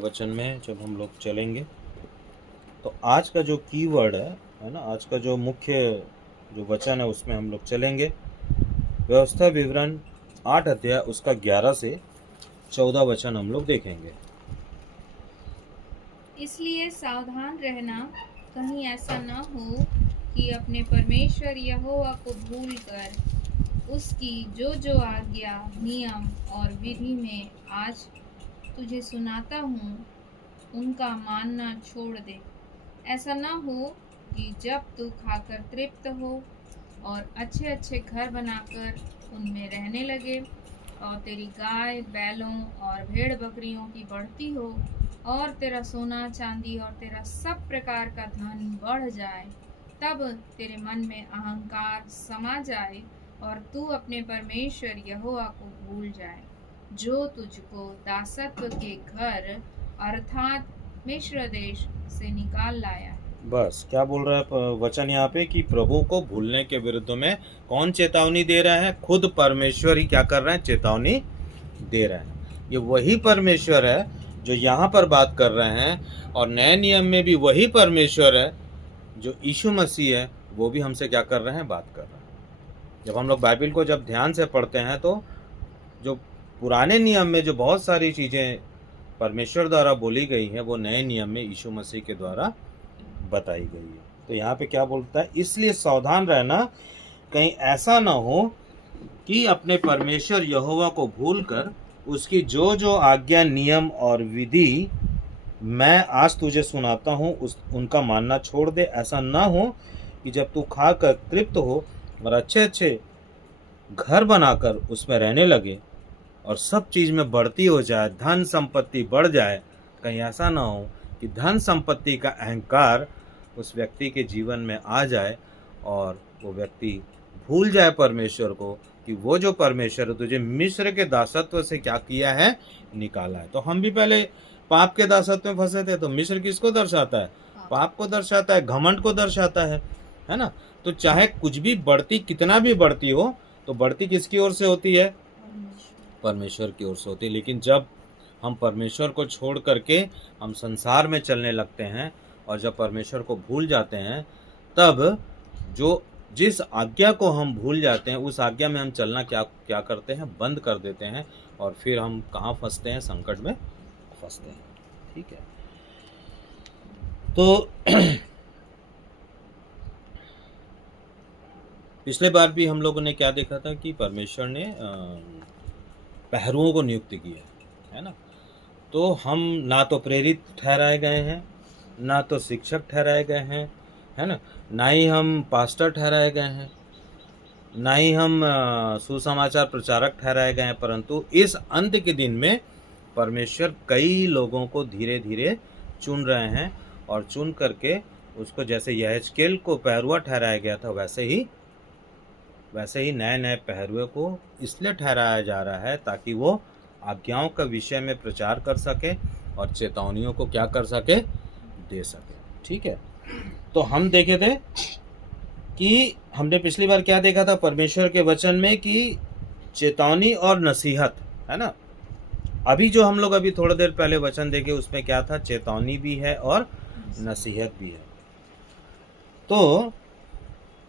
वचन में जब हम लोग चलेंगे तो आज का जो कीवर्ड है ना, आज का जो मुख्य जो वचन है उसमें हम लोग चलेंगे। व्यवस्था विवरण 8 अध्याय उसका 11 से 14 वचन हम लोग देखेंगे। इसलिए सावधान रहना, कहीं ऐसा न हो कि अपने परमेश्वर यहोवा को भूलकर उसकी जो जो आज्ञा, नियम और विधि में आज तुझे सुनाता हूँ उनका मानना छोड़ दे। ऐसा न हो कि जब तू खाकर तृप्त हो और अच्छे अच्छे घर बनाकर उनमें रहने लगे और तेरी गाय बैलों और भेड़ बकरियों की बढ़ती हो और तेरा सोना चांदी और तेरा सब प्रकार का धन बढ़ जाए, तब तेरे मन में अहंकार समा जाए और तू अपने परमेश्वर यहोवा को भूल जाए, जो तुझको दासत्व के घर अर्थात मिस्र देश से निकाल लाया है। बस क्या बोल रहा है वचन यहाँ पे कि प्रभु को भूलने के विरुद्ध में कौन चेतावनी दे रहा है? खुद परमेश्वर ही क्या कर रहे हैं? चेतावनी दे रहे हैं। ये वही परमेश्वर है जो यहाँ पर बात कर रहे हैं, और नए नियम में भी वही परमेश्वर है जो यीशु मसीह है, वो भी हमसे क्या कर रहे हैं? बात कर रहे हैं। जब हम लोग बाइबल को जब ध्यान से पढ़ते हैं तो जो पुराने नियम में जो बहुत सारी चीज़ें परमेश्वर द्वारा बोली गई हैं, वो नए नियम में यीशु मसीह के द्वारा बताई गई है। तो यहाँ पे क्या बोलता है? इसलिए सावधान रहना, कहीं ऐसा ना हो कि अपने परमेश्वर यहोवा को भूलकर उसकी जो जो आज्ञा, नियम और विधि मैं आज तुझे सुनाता हूँ उनका मानना छोड़ दे। ऐसा ना हो कि जब तू खाकर तृप्त हो और अच्छे अच्छे घर बनाकर उसमें रहने लगे और सब चीज़ में बढ़ती हो जाए, धन संपत्ति बढ़ जाए, कहीं ऐसा ना हो कि धन संपत्ति का अहंकार उस व्यक्ति के जीवन में आ जाए और वो व्यक्ति भूल जाए परमेश्वर को, कि वो जो परमेश्वर तुझे मिस्र के दासत्व से क्या किया है? निकाला है। तो हम भी पहले पाप के दासत्व में फंसे थे। तो मिस्र किसको दर्शाता है? पाप को दर्शाता है, घमंड को दर्शाता है ना। तो चाहे कुछ भी बढ़ती, कितना भी बढ़ती हो, तो बढ़ती किसकी ओर से होती है? परमेश्वर की ओर से होती है। लेकिन जब हम परमेश्वर को छोड़ करके हम संसार में चलने लगते हैं और जब परमेश्वर को भूल जाते हैं, तब जो जिस आज्ञा को हम भूल जाते हैं उस आज्ञा में हम चलना क्या करते हैं? बंद कर देते हैं, और फिर हम कहाँ फंसते हैं? संकट में फंसते हैं। ठीक है। तो पिछले बार भी हम लोगों ने क्या देखा था कि परमेश्वर ने पहरुओं को नियुक्त किया है ना। तो हम ना तो प्रेरित ठहराए गए हैं, ना तो शिक्षक ठहराए गए हैं, है ना ही हम पास्टर ठहराए गए हैं, ना ही हम सुसमाचार प्रचारक ठहराए गए हैं, परंतु इस अंत के दिन में परमेश्वर कई लोगों को धीरे धीरे चुन रहे हैं, और चुन करके उसको जैसे यहेजकेल को पहरुआ ठहराया गया था, वैसे ही नए नए पहरुए को इसलिए ठहराया जा रहा है ताकि वो आज्ञाओं का विषय में प्रचार कर सके और चेतावनियों को क्या कर सके? दे सके। ठीक है। तो हम देखे थे कि हमने पिछली बार क्या देखा था परमेश्वर के वचन में कि चेतावनी और नसीहत, है ना। अभी जो हम लोग अभी थोड़ी देर पहले वचन देखे उसमें क्या था? चेतावनी भी है और नसीहत भी है। तो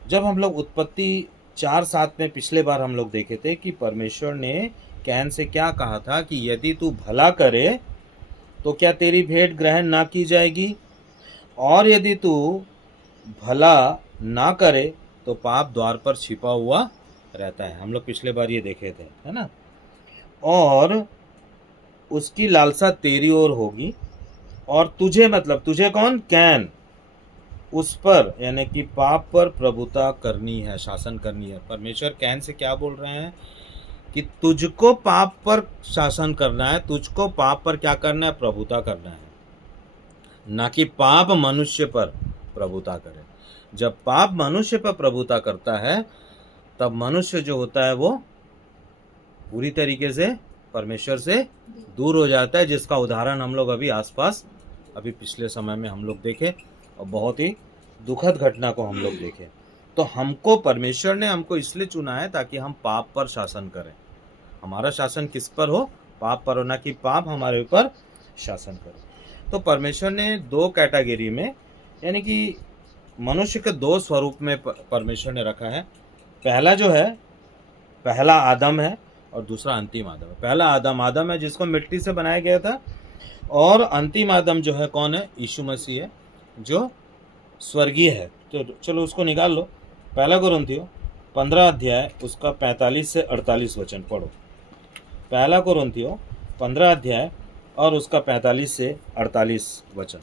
जब हम लोग उत्पत्ति 4:7 में पिछले बार हम लोग देखे थे कि परमेश्वर ने कैन से क्या कहा था कि यदि तू भला करे तो क्या तेरी भेंट ग्रहण ना की जाएगी, और यदि तू भला ना करे तो पाप द्वार पर छिपा हुआ रहता है। हम लोग पिछले बार ये देखे थे, है ना। और उसकी लालसा तेरी ओर होगी, और तुझे, मतलब तुझे कौन? कैन, उस पर यानी कि पाप पर प्रभुता करनी है, शासन करनी है। परमेश्वर कैन से क्या बोल रहे हैं कि तुझको पाप पर शासन करना है, तुझको पाप पर क्या करना है? प्रभुता करना है, ना कि पाप मनुष्य पर प्रभुता करे। जब पाप मनुष्य पर प्रभुता करता है तब मनुष्य जो होता है वो पूरी तरीके से परमेश्वर से दूर हो जाता है, जिसका उदाहरण हम लोग अभी आसपास अभी पिछले समय में हम लोग देखे, और बहुत ही दुखद घटना को हम लोग देखे। तो हमको परमेश्वर ने हमको इसलिए चुना है ताकि हम पाप पर शासन करें। हमारा शासन किस पर हो? पाप पर हो, ना कि पाप हमारे ऊपर शासन करे। तो परमेश्वर ने दो कैटेगरी में, यानी कि मनुष्य के दो स्वरूप में परमेश्वर ने रखा है। पहला जो है, पहला आदम है और दूसरा अंतिम आदम है। पहला आदम है जिसको मिट्टी से बनाया गया था, और अंतिम आदम जो है कौन है? यीशु मसीह है, जो स्वर्गीय है। तो चलो उसको निकाल लो। पहला कोरिन्थियों 15 अध्याय उसका 45 से 48 वचन पढ़ो। पहला कोरिन्थियों 15 अध्याय और उसका 45 से 48 वचन।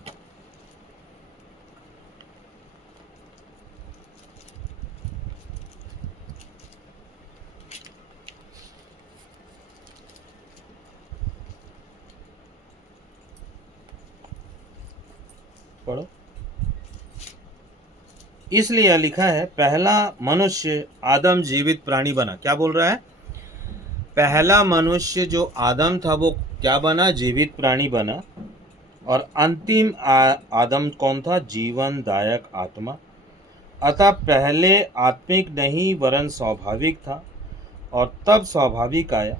पढ़ो। इसलिए लिखा है, पहला मनुष्य आदम जीवित प्राणी बना। क्या बोल रहा है? पहला मनुष्य जो आदम था वो क्या बना? जीवित प्राणी बना। और अंतिम आदम कौन था? जीवनदायक आत्मा। अतः पहले आत्मिक नहीं वरन स्वाभाविक था, और तब स्वाभाविक आया।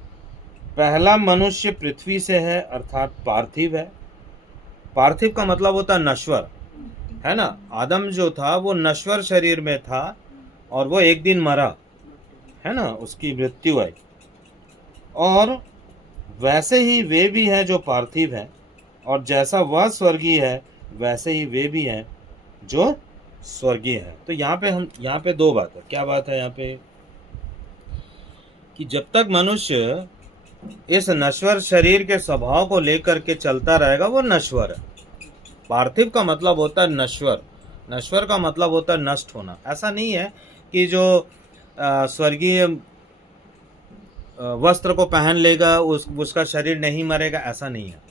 पहला मनुष्य पृथ्वी से है, अर्थात पार्थिव है। पार्थिव का मतलब होता है नश्वर, है ना। आदम जो था वो नश्वर शरीर में था, और वो एक दिन मरा, है ना, उसकी मृत्यु आई। और वैसे ही वे भी हैं जो पार्थिव हैं, और जैसा वह स्वर्गीय है वैसे ही वे भी हैं जो स्वर्गीय है। तो यहाँ पे दो बात है। क्या बात है यहाँ पे? कि जब तक मनुष्य इस नश्वर शरीर के स्वभाव को लेकर के चलता रहेगा वो नश्वर है। पार्थिव का मतलब होता है नश्वर, नश्वर का मतलब होता है नष्ट होना। ऐसा नहीं है कि जो स्वर्गीय वस्त्र को पहन लेगा उसका शरीर नहीं मरेगा, ऐसा नहीं है।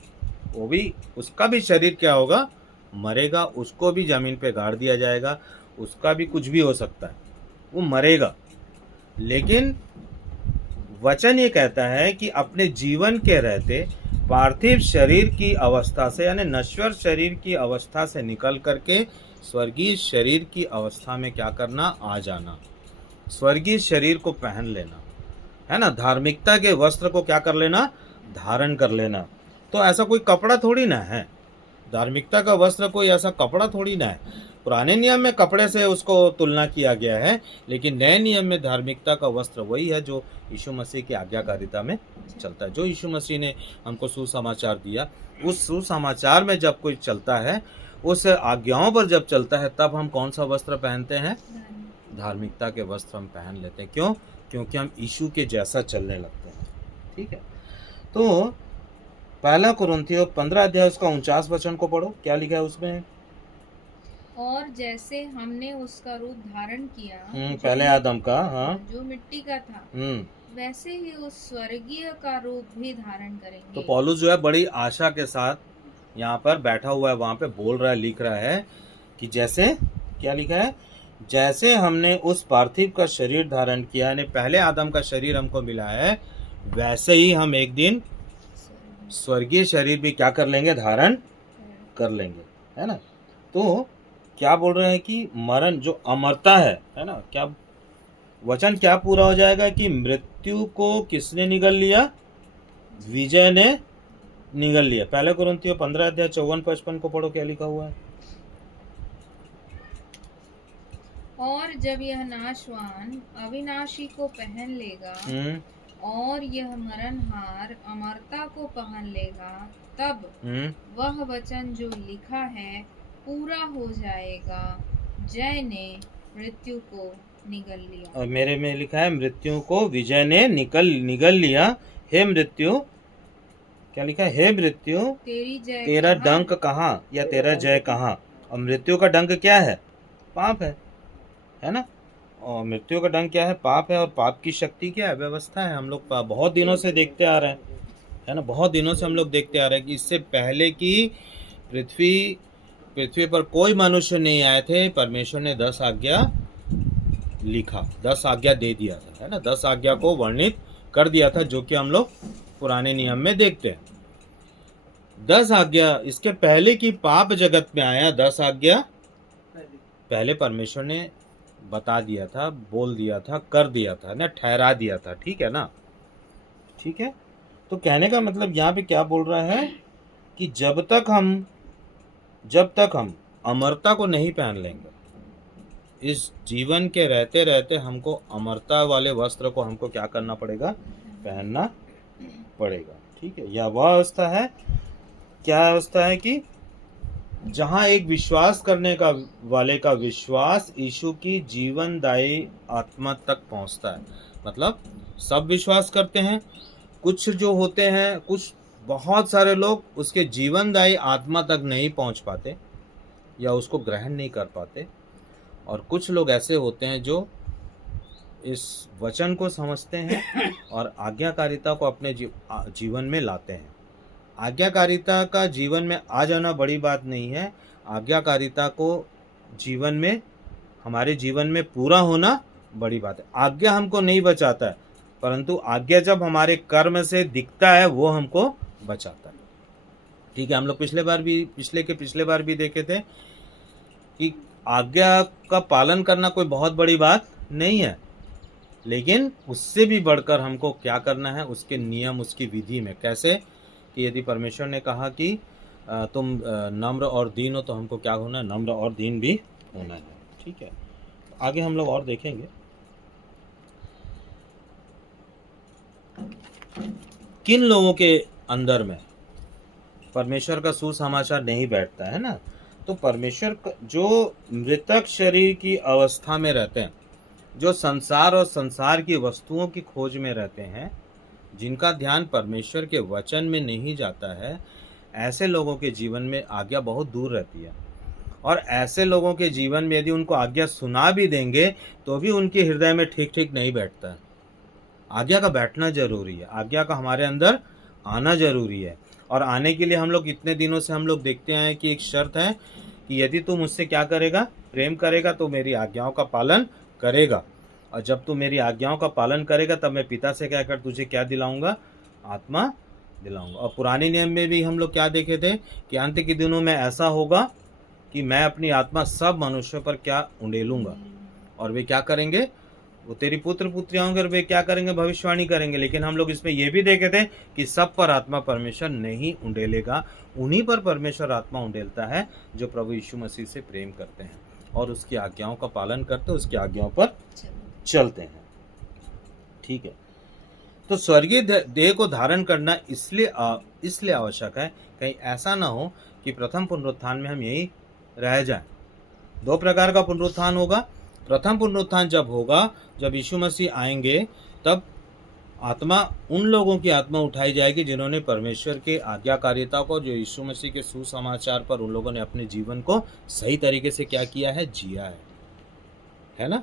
वो भी, उसका भी शरीर क्या होगा? मरेगा। उसको भी जमीन पे गाड़ दिया जाएगा, उसका भी कुछ भी हो सकता है, वो मरेगा। लेकिन वचन ये कहता है कि अपने जीवन के रहते पार्थिव शरीर की अवस्था से, यानी नश्वर शरीर की अवस्था से निकल करके स्वर्गीय शरीर की अवस्था में क्या करना? आ जाना। स्वर्गीय शरीर को पहन लेना, है ना। धार्मिकता के वस्त्र को क्या कर लेना? धारण कर लेना। तो ऐसा कोई कपड़ा थोड़ी ना है, धार्मिकता का वस्त्र कोई ऐसा कपड़ा थोड़ी ना है। पुराने नियम में कपड़े से उसको तुलना किया गया है, लेकिन नए नियम में धार्मिकता का वस्त्र वही है जो यीशु मसीह की आज्ञाकारिता में चलता है। जो यीशु मसीह ने हमको सुसमाचार दिया, उस सुसमाचार में जब कोई चलता है, उस आज्ञाओं पर जब चलता है, तब हम कौन सा वस्त्र पहनते हैं? धार्मिकता के वस्त्र हम पहन लेते हैं। क्यों? क्योंकि हम यीशु के जैसा चलने लगते हैं। ठीक है। तो पहला कोरिन्थियों 15 अध्याय उसका 49 वचन को पढ़ो। क्या लिखा है उसमें? और जैसे हमने उसका रूप धारण किया, पहले आदम का, हाँ, जो मिट्टी का था, वैसे ही उस स्वर्गीय का रूप भी धारण करेंगे। तो पौलुस जो है बड़ी आशा के साथ यहाँ पर बैठा हुआ है, वहां पे बोल रहा है, लिख रहा है कि जैसे, क्या लिखा है? जैसे हमने उस पार्थिव का शरीर धारण किया, यानी पहले आदम का शरीर हमको मिला है, वैसे ही हम एक दिन स्वर्गीय शरीर भी क्या कर लेंगे? धारण कर लेंगे, है ना। तो क्या बोल रहे हैं कि मरण जो अमरता है ना, क्या वचन क्या पूरा हो जाएगा कि मृत्यु को किसने निगल लिया? विजय ने निगल लिया। पहले कोरिन्थियों 15 अध्याय 54-55 को पढ़ो। क्या लिखा हुआ है? और जब यह नाशवान अविनाशी को पहन लेगा और यह मरणहार अमरता को पहन लेगा, तब वह वचन जो लिखा है पूरा हो जाएगा, जय ने मृत्यु को निगल लिया। और मेरे में लिखा है, मृत्यु को विजय ने निगल लिया। हे मृत्यु, क्या लिखा है? हे मृत्यु, तेरा डंक कहाँ, या तेरा जय कहाँ? और मृत्यु का डंक क्या है? पाप है ना। और मृत्यु का डंक क्या है? पाप है। और पाप की शक्ति क्या है? व्यवस्था है। हम लोग बहुत दिनों से देखते आ रहे हैं, है ना। बहुत दिनों से हम लोग देखते आ रहे हैं कि इससे पहले की पृथ्वी पर कोई मनुष्य नहीं आए थे, परमेश्वर ने 10 आज्ञा लिखा, 10 आज्ञा दे दिया था, है ना। 10 आज्ञा को वर्णित कर दिया था, जो कि हम लोग पुराने नियम में देखते हैं। 10 आज्ञा, इसके पहले की पाप जगत में आया 10 आज्ञा पहले परमेश्वर ने बता दिया था, बोल दिया था, कर दिया था ना, ठहरा दिया था। ठीक है ना। ठीक है। तो कहने का मतलब यहाँ पे क्या बोल रहा है कि जब तक हम अमरता को नहीं पहन लेंगे, इस जीवन के रहते रहते हमको अमरता वाले वस्त्र को हमको क्या करना पड़ेगा, पहनना पड़ेगा। ठीक है, यह वह अवस्था है, क्या अवस्था है कि जहां एक विश्वास करने का वाले का विश्वास यीशु की जीवनदायी आत्मा तक पहुंचता है। मतलब सब विश्वास करते हैं, कुछ जो होते हैं, कुछ बहुत सारे लोग उसके जीवनदायी आत्मा तक नहीं पहुंच पाते या उसको ग्रहण नहीं कर पाते, और कुछ लोग ऐसे होते हैं जो इस वचन को समझते हैं और आज्ञाकारिता को अपने जीवन में लाते हैं। आज्ञाकारिता का जीवन में आ जाना बड़ी बात नहीं है, आज्ञाकारिता को जीवन में, हमारे जीवन में पूरा होना बड़ी बात है। आज्ञा हमको नहीं बचाता है, परंतु आज्ञा जब हमारे कर्म से दिखता है वो हमको बचाता है। ठीक है, हम लोग पिछले बार भी देखे थे कि आज्ञा का पालन करना कोई बहुत बड़ी बात नहीं है, लेकिन उससे भी बढ़कर हमको क्या करना है, उसके नियम, उसकी विधि में। कैसे कि यदि परमेश्वर ने कहा कि तुम नम्र और दीन हो, तो हमको क्या होना है, नम्र और दीन भी होना है। ठीक है, आगे हम लोग और देखेंगे किन लोगों के अंदर में परमेश्वर का सुसमाचार नहीं बैठता है ना। तो परमेश्वर जो मृतक शरीर की अवस्था में रहते हैं, जो संसार और संसार की वस्तुओं की खोज में रहते हैं, जिनका ध्यान परमेश्वर के वचन में नहीं जाता है, ऐसे लोगों के जीवन में आज्ञा बहुत दूर रहती है। और ऐसे लोगों के जीवन में यदि उनको आज्ञा सुना भी देंगे तो भी उनके हृदय में ठीक नहीं बैठता है। आज्ञा का बैठना जरूरी है, आज्ञा का हमारे अंदर आना जरूरी है। और आने के लिए हम लोग इतने दिनों से हम लोग देखते हैं कि एक शर्त है कि यदि तू मुझसे क्या करेगा, प्रेम करेगा, तो मेरी आज्ञाओं का पालन करेगा। और जब तू मेरी आज्ञाओं का पालन करेगा तब मैं पिता से कहकर तुझे क्या दिलाऊंगा, आत्मा दिलाऊंगा। और पुराने नियम में भी हम लोग क्या देखे थे कि अंत के दिनों में ऐसा होगा कि मैं अपनी आत्मा सब मनुष्यों पर क्या उंडेलूंगा, और वे क्या करेंगे, वो तेरी पुत्र पुत्रियां होंगे और वे क्या करेंगे, भविष्यवाणी करेंगे। लेकिन हम लोग इसमें ये भी देखे थे कि सब पर आत्मा परमेश्वर नहीं उंडेलेगा, उन्हीं पर परमेश्वर आत्मा उंडेलता है जो प्रभु यीशु मसीह से प्रेम करते हैं और उसकी आज्ञाओं का पालन करते, उसकी आज्ञाओं पर चलते हैं। ठीक है, तो स्वर्गीय देह को धारण करना इसलिए आवश्यक है, कहीं ऐसा ना हो कि प्रथम पुनरुत्थान में हम यही रह जाएं। दो प्रकार का पुनरुत्थान होगा। प्रथम पुनरुत्थान जब होगा, जब यीशु मसीह आएंगे, तब आत्मा, उन लोगों की आत्मा उठाई जाएगी जिन्होंने परमेश्वर के आज्ञाकारिता को, जो यीशु मसीह के सुसमाचार पर उन लोगों ने अपने जीवन को सही तरीके से क्या किया है, जिया है ना।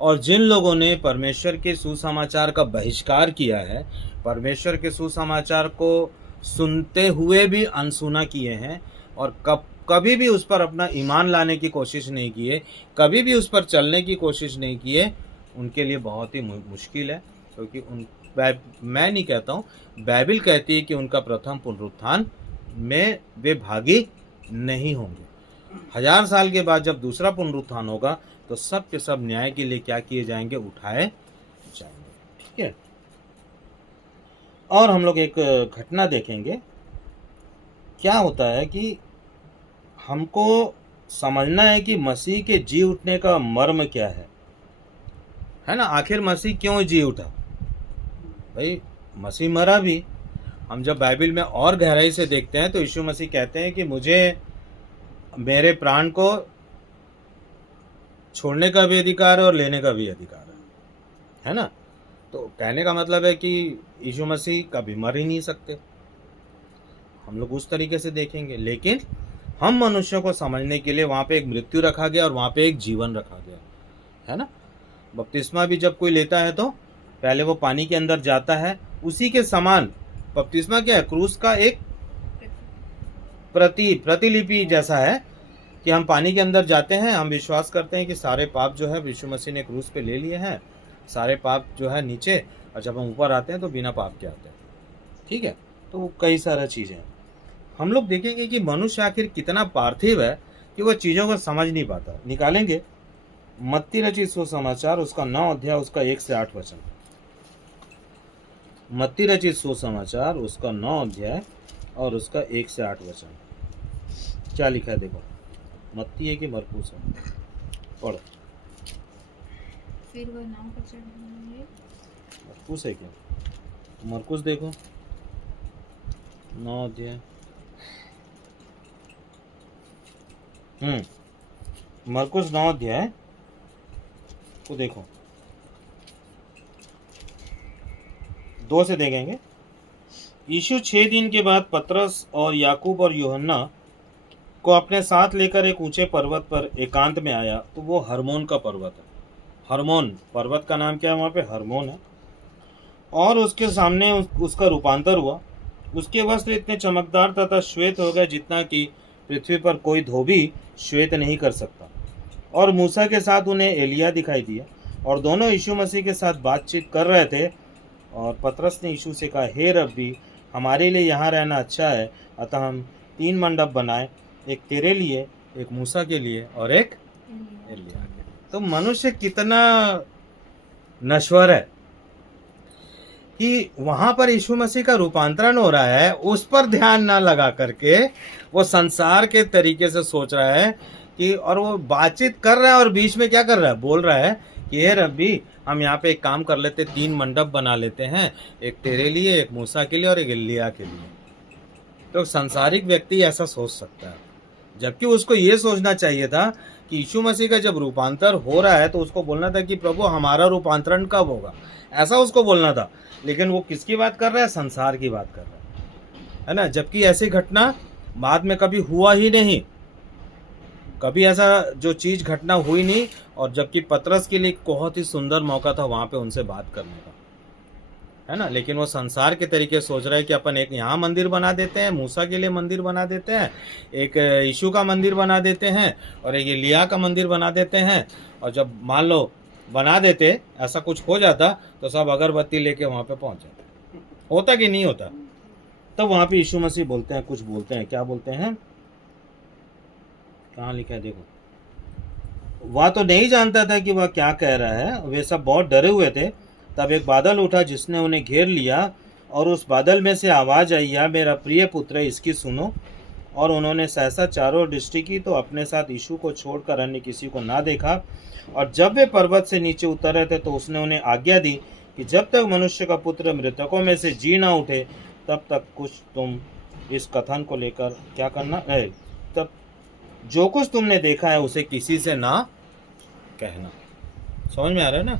और जिन लोगों ने परमेश्वर के सुसमाचार का बहिष्कार किया है, परमेश्वर के सुसमाचार को सुनते हुए भी अनसुना किए हैं और कभी भी उस पर अपना ईमान लाने की कोशिश नहीं किए, कभी भी उस पर चलने की कोशिश नहीं किए, उनके लिए बहुत ही मुश्किल है। क्योंकि मैं नहीं कहता हूँ, बाइबल कहती है कि उनका प्रथम पुनरुत्थान में वे भागी नहीं होंगे। 1000 साल के बाद जब दूसरा पुनरुत्थान होगा तो सब के सब न्याय के लिए क्या किए जाएंगे, उठाए जाएंगे। ठीक है, और हम लोग एक घटना देखेंगे। क्या होता है कि हमको समझना है कि मसीह के जी उठने का मर्म क्या है ना। आखिर मसीह क्यों जी उठा, भाई मसीह मरा भी। हम जब बाइबल में और गहराई से देखते हैं तो यीशु मसीह कहते हैं कि मुझे मेरे प्राण को छोड़ने का भी अधिकार है और लेने का भी अधिकार है ना। तो कहने का मतलब है कि यीशु मसीह कभी मर ही नहीं सकते, हम लोग उस तरीके से देखेंगे। लेकिन हम मनुष्यों को समझने के लिए वहाँ पे एक मृत्यु रखा गया और वहाँ पे एक जीवन रखा गया, है ना। बपतिस्मा भी जब कोई लेता है तो पहले वो पानी के अंदर जाता है, उसी के समान बपतिस्मा क्या है, क्रूस का एक प्रतिलिपि जैसा है कि हम पानी के अंदर जाते हैं, हम विश्वास करते हैं कि सारे पाप जो है यीशु मसीह ने क्रूस पे ले लिए हैं, सारे पाप जो है नीचे, और जब हम ऊपर आते हैं तो बिना पाप के आते हैं। ठीक है, तो कई सारा चीज़ें हम लोग देखेंगे कि मनुष्य आखिर कितना पार्थिव है कि वह चीज़ों को समझ नहीं पाता। निकालेंगे मत्ती रचित सुसमाचार, उसका 9 अध्याय, उसका 1 से 8 वचन। मत्ती रचित सुसमाचार, उसका 9 अध्याय, और उसका 1 से 8 वचन। क्या लिखा है देखो, मत्ती है कि मरकुस है? पढ़ो। फिर वह नाव पर चढ़ गए। मरकुस है क्या? मरकुस देखो 9 अध्याय। मरकुस 9 अध्याय को देखो, 2 से देखेंगे। यीशु 6 दिन के बाद पतरस और याकूब और यूहन्ना को अपने साथ लेकर एक ऊंचे पर्वत पर एकांत में आया। तो वो हरमोन का पर्वत है। हरमोन पर्वत का नाम क्या है? वहाँ पे हरमोन है। और उसके सामने उसका रूपांतर हुआ। उसके वस्त्र इतने चमकदार तथा श्वेत हो गए जितना कि पृथ्वी पर कोई धोबी श्वेत नहीं कर सकता। और मूसा के साथ उन्हें एलिया दिखाई दिया, और दोनों यीशु मसीह के साथ बातचीत कर रहे थे। और पतरस ने यीशु से कहा, हे रब्बी, हमारे लिए यहाँ रहना अच्छा है, अतः हम 3 मंडप बनाए, एक तेरे लिए, एक मूसा के लिए और एक एलिया के लिए। तो मनुष्य कितना नश्वर है कि वहां पर यीशु मसीह का रूपांतरण हो रहा है, उस पर ध्यान ना लगा करके वो संसार के तरीके से सोच रहा है कि, और वो बातचीत कर रहा है और बीच में क्या कर रहा है? बोल रहा है कि हे रब्बी, हम यहाँ पे एक काम कर लेते, 3 मंडप बना लेते हैं, एक तेरे लिए, एक मूसा के लिए और एक एलिया के लिए। तो संसारिक व्यक्ति ऐसा सोच सकता है, जबकि उसको ये सोचना चाहिए था कि यीशु मसीह का जब रूपांतर हो रहा है तो उसको बोलना था कि प्रभु हमारा रूपांतरण कब होगा, ऐसा उसको बोलना था। लेकिन वो किसकी बात कर रहा है? संसार की बात कर रहा है ना। जबकि ऐसी घटना बाद में कभी हुआ ही नहीं, कभी ऐसा जो चीज घटना हुई नहीं। और जबकि पतरस के लिए एक बहुत ही सुंदर मौका था वहां पे उनसे बात करने का, है ना। लेकिन वो संसार के तरीके सोच रहे हैं कि अपन एक यहाँ मंदिर बना देते हैं, मूसा के लिए मंदिर बना देते हैं, एक यीशु का मंदिर बना देते हैं और एक एलिया का मंदिर बना देते हैं। और जब मान लो बना देते, ऐसा कुछ हो जाता, तो सब अगरबत्ती लेके वहां पे पहुंच जाते। होता कि नहीं होता? तब वहां पे यीशु मसीह बोलते हैं, कुछ बोलते हैं। क्या बोलते हैं? कहाँ लिखा है देखो, वह तो नहीं जानता था कि वह क्या कह रहा है, वे सब बहुत डरे हुए थे। तब एक बादल उठा जिसने उन्हें घेर लिया, और उस बादल में से आवाज आई, या मेरा प्रिय पुत्र है, इसकी सुनो। और उन्होंने सहसा चारों दृष्टि की, तो अपने साथ यीशु को छोड़कर अन्य किसी को ना देखा। और जब वे पर्वत से नीचे उतर रहे थे तो उसने उन्हें आज्ञा दी कि जब तक मनुष्य का पुत्र मृतकों में से जी ना उठे, तब तक कुछ तुम इस कथन को लेकर क्या करना है, तब जो कुछ तुमने देखा है उसे किसी से ना कहना। समझ में आ रहा है ना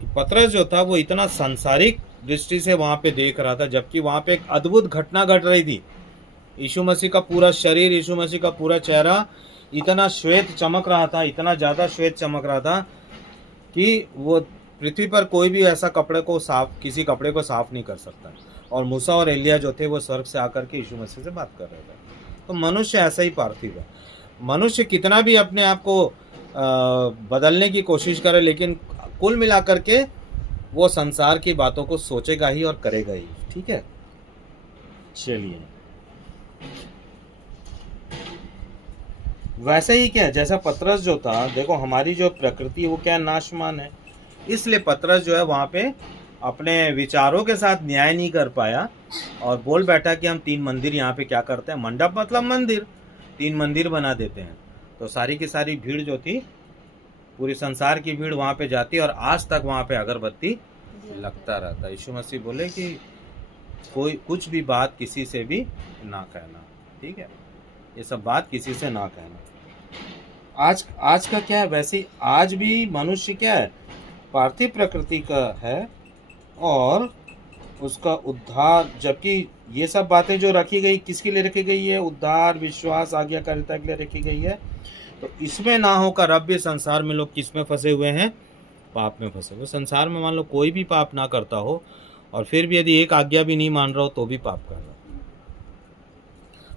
कि पतरस जो था वो इतना सांसारिक दृष्टि से वहां पे देख रहा था, जबकि वहां पे एक अद्भुत घटना घट रही थी। यीशु मसीह का पूरा शरीर, यीशु मसीह का पूरा चेहरा इतना श्वेत चमक रहा था, इतना ज्यादा श्वेत चमक रहा था कि वो पृथ्वी पर कोई भी ऐसा किसी कपड़े को साफ नहीं कर सकता। और मूसा और एलिया जो थे वो स्वर्ग से आकर के यीशु मसीह से बात कर रहे थे। तो मनुष्य ऐसा ही पार्थिव है। मनुष्य कितना भी अपने आप को बदलने की कोशिश करे, लेकिन कुल मिलाकर के वो संसार की बातों को सोचेगा ही और करेगा ही। ठीक है, चलिए। वैसे ही क्या, जैसा पतरस जो था, देखो हमारी जो प्रकृति वो क्या नाशमान है, इसलिए पतरस जो है वहां पे अपने विचारों के साथ न्याय नहीं कर पाया और बोल बैठा कि हम 3 मंदिर यहाँ पे क्या करते हैं, मंडप मतलब मंदिर, 3 मंदिर बना देते हैं। तो सारी की सारी भीड़ जो थी, पूरी संसार की भीड़ वहां पे जाती और आज तक वहां पे अगरबत्ती लगता रहता। यीशु मसीह बोले कि कोई कुछ भी बात किसी से भी ना कहना। ठीक है, ये सब बात किसी से ना कहना। आज का क्या है, वैसे आज भी मनुष्य क्या है, पार्थिव प्रकृति का है और उसका उद्धार। जबकि ये सब बातें जो रखी गई किसके लिए रखी गई है? उद्धार, विश्वास, आज्ञाकारिता के लिए रखी गई है। तो इसमें ना होकर अब भी संसार में लोग किस में फंसे हुए हैं? पाप में फंसे हुए। संसार में मान लो कोई भी पाप ना करता हो और फिर भी यदि एक आज्ञा भी नहीं मान रहा हो तो भी पाप कर रहा है।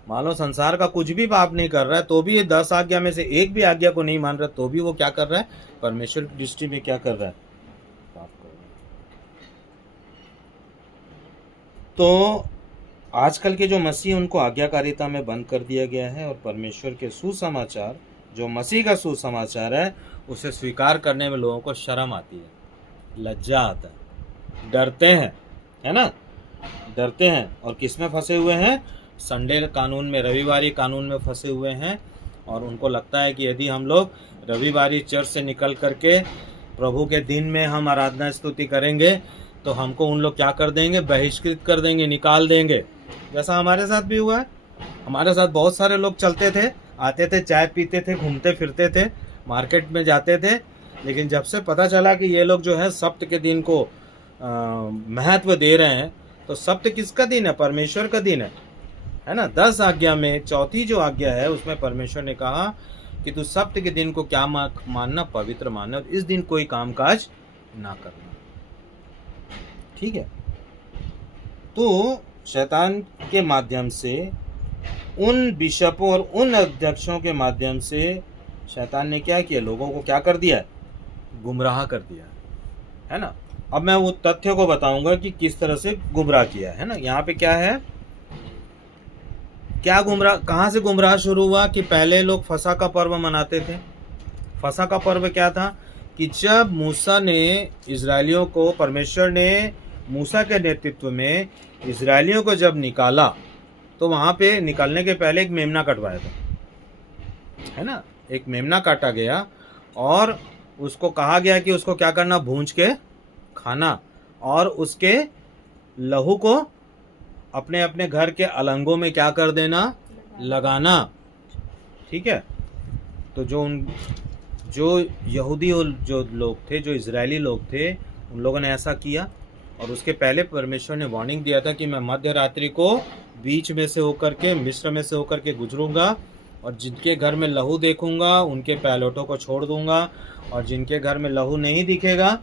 मान लो संसार का कुछ भी पाप नहीं कर रहा है तो भी ये 10 आज्ञा में से एक भी आज्ञा को नहीं मान रहा, तो भी वो क्या कर रहा है? परमेश्वर की दृष्टि में क्या कर रहा है? पाप कर रहा है। तो आजकल के जो मसीह, उनको आज्ञाकारिता में बंद कर दिया गया है और परमेश्वर के सुसमाचार, जो मसीह का सुसमाचार है, उसे स्वीकार करने में लोगों को शर्म आती है, लज्जा आता है, डरते हैं, है ना, डरते हैं। और किस में फंसे हुए हैं? संडे कानून में, रविवारी कानून में फंसे हुए हैं और उनको लगता है कि यदि हम लोग रविवारी चर्च से निकल करके प्रभु के दिन में हम आराधना स्तुति करेंगे तो हमको उन लोग क्या कर देंगे, बहिष्कृत कर देंगे, निकाल देंगे। जैसा हमारे साथ भी हुआ है। हमारे साथ बहुत सारे लोग चलते थे, आते थे, चाय पीते थे, घूमते फिरते थे, मार्केट में जाते थे, लेकिन जब से पता चला कि ये लोग जो है सप्त के दिन को महत्व दे रहे हैं, तो सप्त किसका दिन है? परमेश्वर का दिन है ना। 10 आज्ञा में चौथी जो आज्ञा है उसमें परमेश्वर ने कहा कि तू सप्त के दिन को क्या मानना, पवित्र मानना, इस दिन कोई कामकाज ना करना। ठीक है। तो शैतान के माध्यम से, उन बिशपों और उन अध्यक्षों के माध्यम से शैतान ने क्या किया, लोगों को क्या कर दिया, गुमराह कर दिया है ना। अब मैं वो तथ्य को बताऊंगा कि किस तरह से गुमराह किया है ना। यहाँ पे क्या है, क्या गुमराह, कहाँ से गुमराह शुरू हुआ कि पहले लोग फसह का पर्व मनाते थे। फसह का पर्व क्या था कि जब मूसा ने इजरायलियों को, परमेश्वर ने मूसा के नेतृत्व में इजरायलियों को जब निकाला, तो वहाँ पे निकलने के पहले एक मेमना कटवाया था, है ना। एक मेमना काटा गया और उसको कहा गया कि उसको क्या करना, भूंज के खाना और उसके लहू को अपने अपने घर के अलंगों में क्या कर देना, लगाना। ठीक है। तो जो यहूदी और जो लोग थे, जो इजरायली लोग थे, उन लोगों ने ऐसा किया। और उसके पहले परमेश्वर ने वार्निंग दिया था कि मैं मध्य रात्रि को बीच में से होकर के, मिस्र में से होकर के गुजरूंगा और जिनके घर में लहू देखूंगा उनके पैलोटों को छोड़ दूंगा, और जिनके घर में लहू नहीं दिखेगा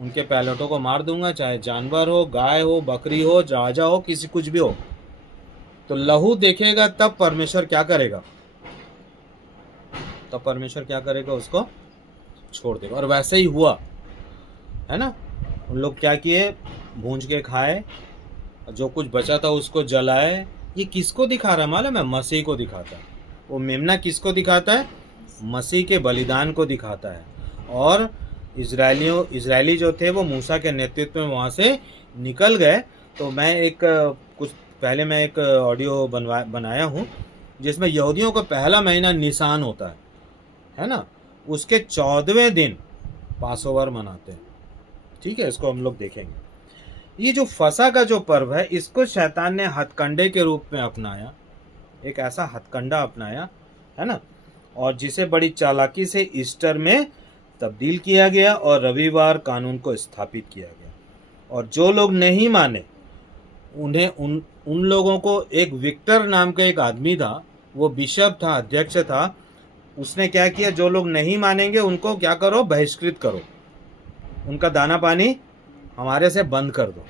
उनके पैलोटों को मार दूंगा, चाहे जानवर हो, गाय हो, बकरी हो, राजा हो, किसी कुछ भी हो। तो लहू देखेगा तब परमेश्वर क्या करेगा, तब परमेश्वर क्या करेगा, उसको छोड़ देगा। और वैसे ही हुआ, है ना। उन लोग क्या किए, भूंज के खाए, जो कुछ बचा था उसको जलाए। ये किसको दिखा रहा है मालूम है? मसीह को दिखाता है। वो मेमना किसको दिखाता है? मसीह के बलिदान को दिखाता है। और इजरायली जो थे वो मूसा के नेतृत्व में वहाँ से निकल गए। तो मैं एक ऑडियो बनाया हूँ जिसमें यहूदियों का पहला महीना निसान होता है ना। उसके 14वें दिन पासोवर मनाते हैं। ठीक है, इसको हम लोग देखेंगे। ये जो फसह का जो पर्व है, इसको शैतान ने हथकंडे के रूप में अपनाया, एक ऐसा हथकंडा अपनाया, है ना। और जिसे बड़ी चालाकी से ईस्टर में तब्दील किया गया और रविवार कानून को स्थापित किया गया। और जो लोग नहीं माने उन्हें उन लोगों को, एक विक्टर नाम का एक आदमी था, वो बिशप था, अध्यक्ष था, उसने क्या किया, जो लोग नहीं मानेंगे उनको क्या करो, बहिष्कृत करो, उनका दाना पानी हमारे से बंद कर दो।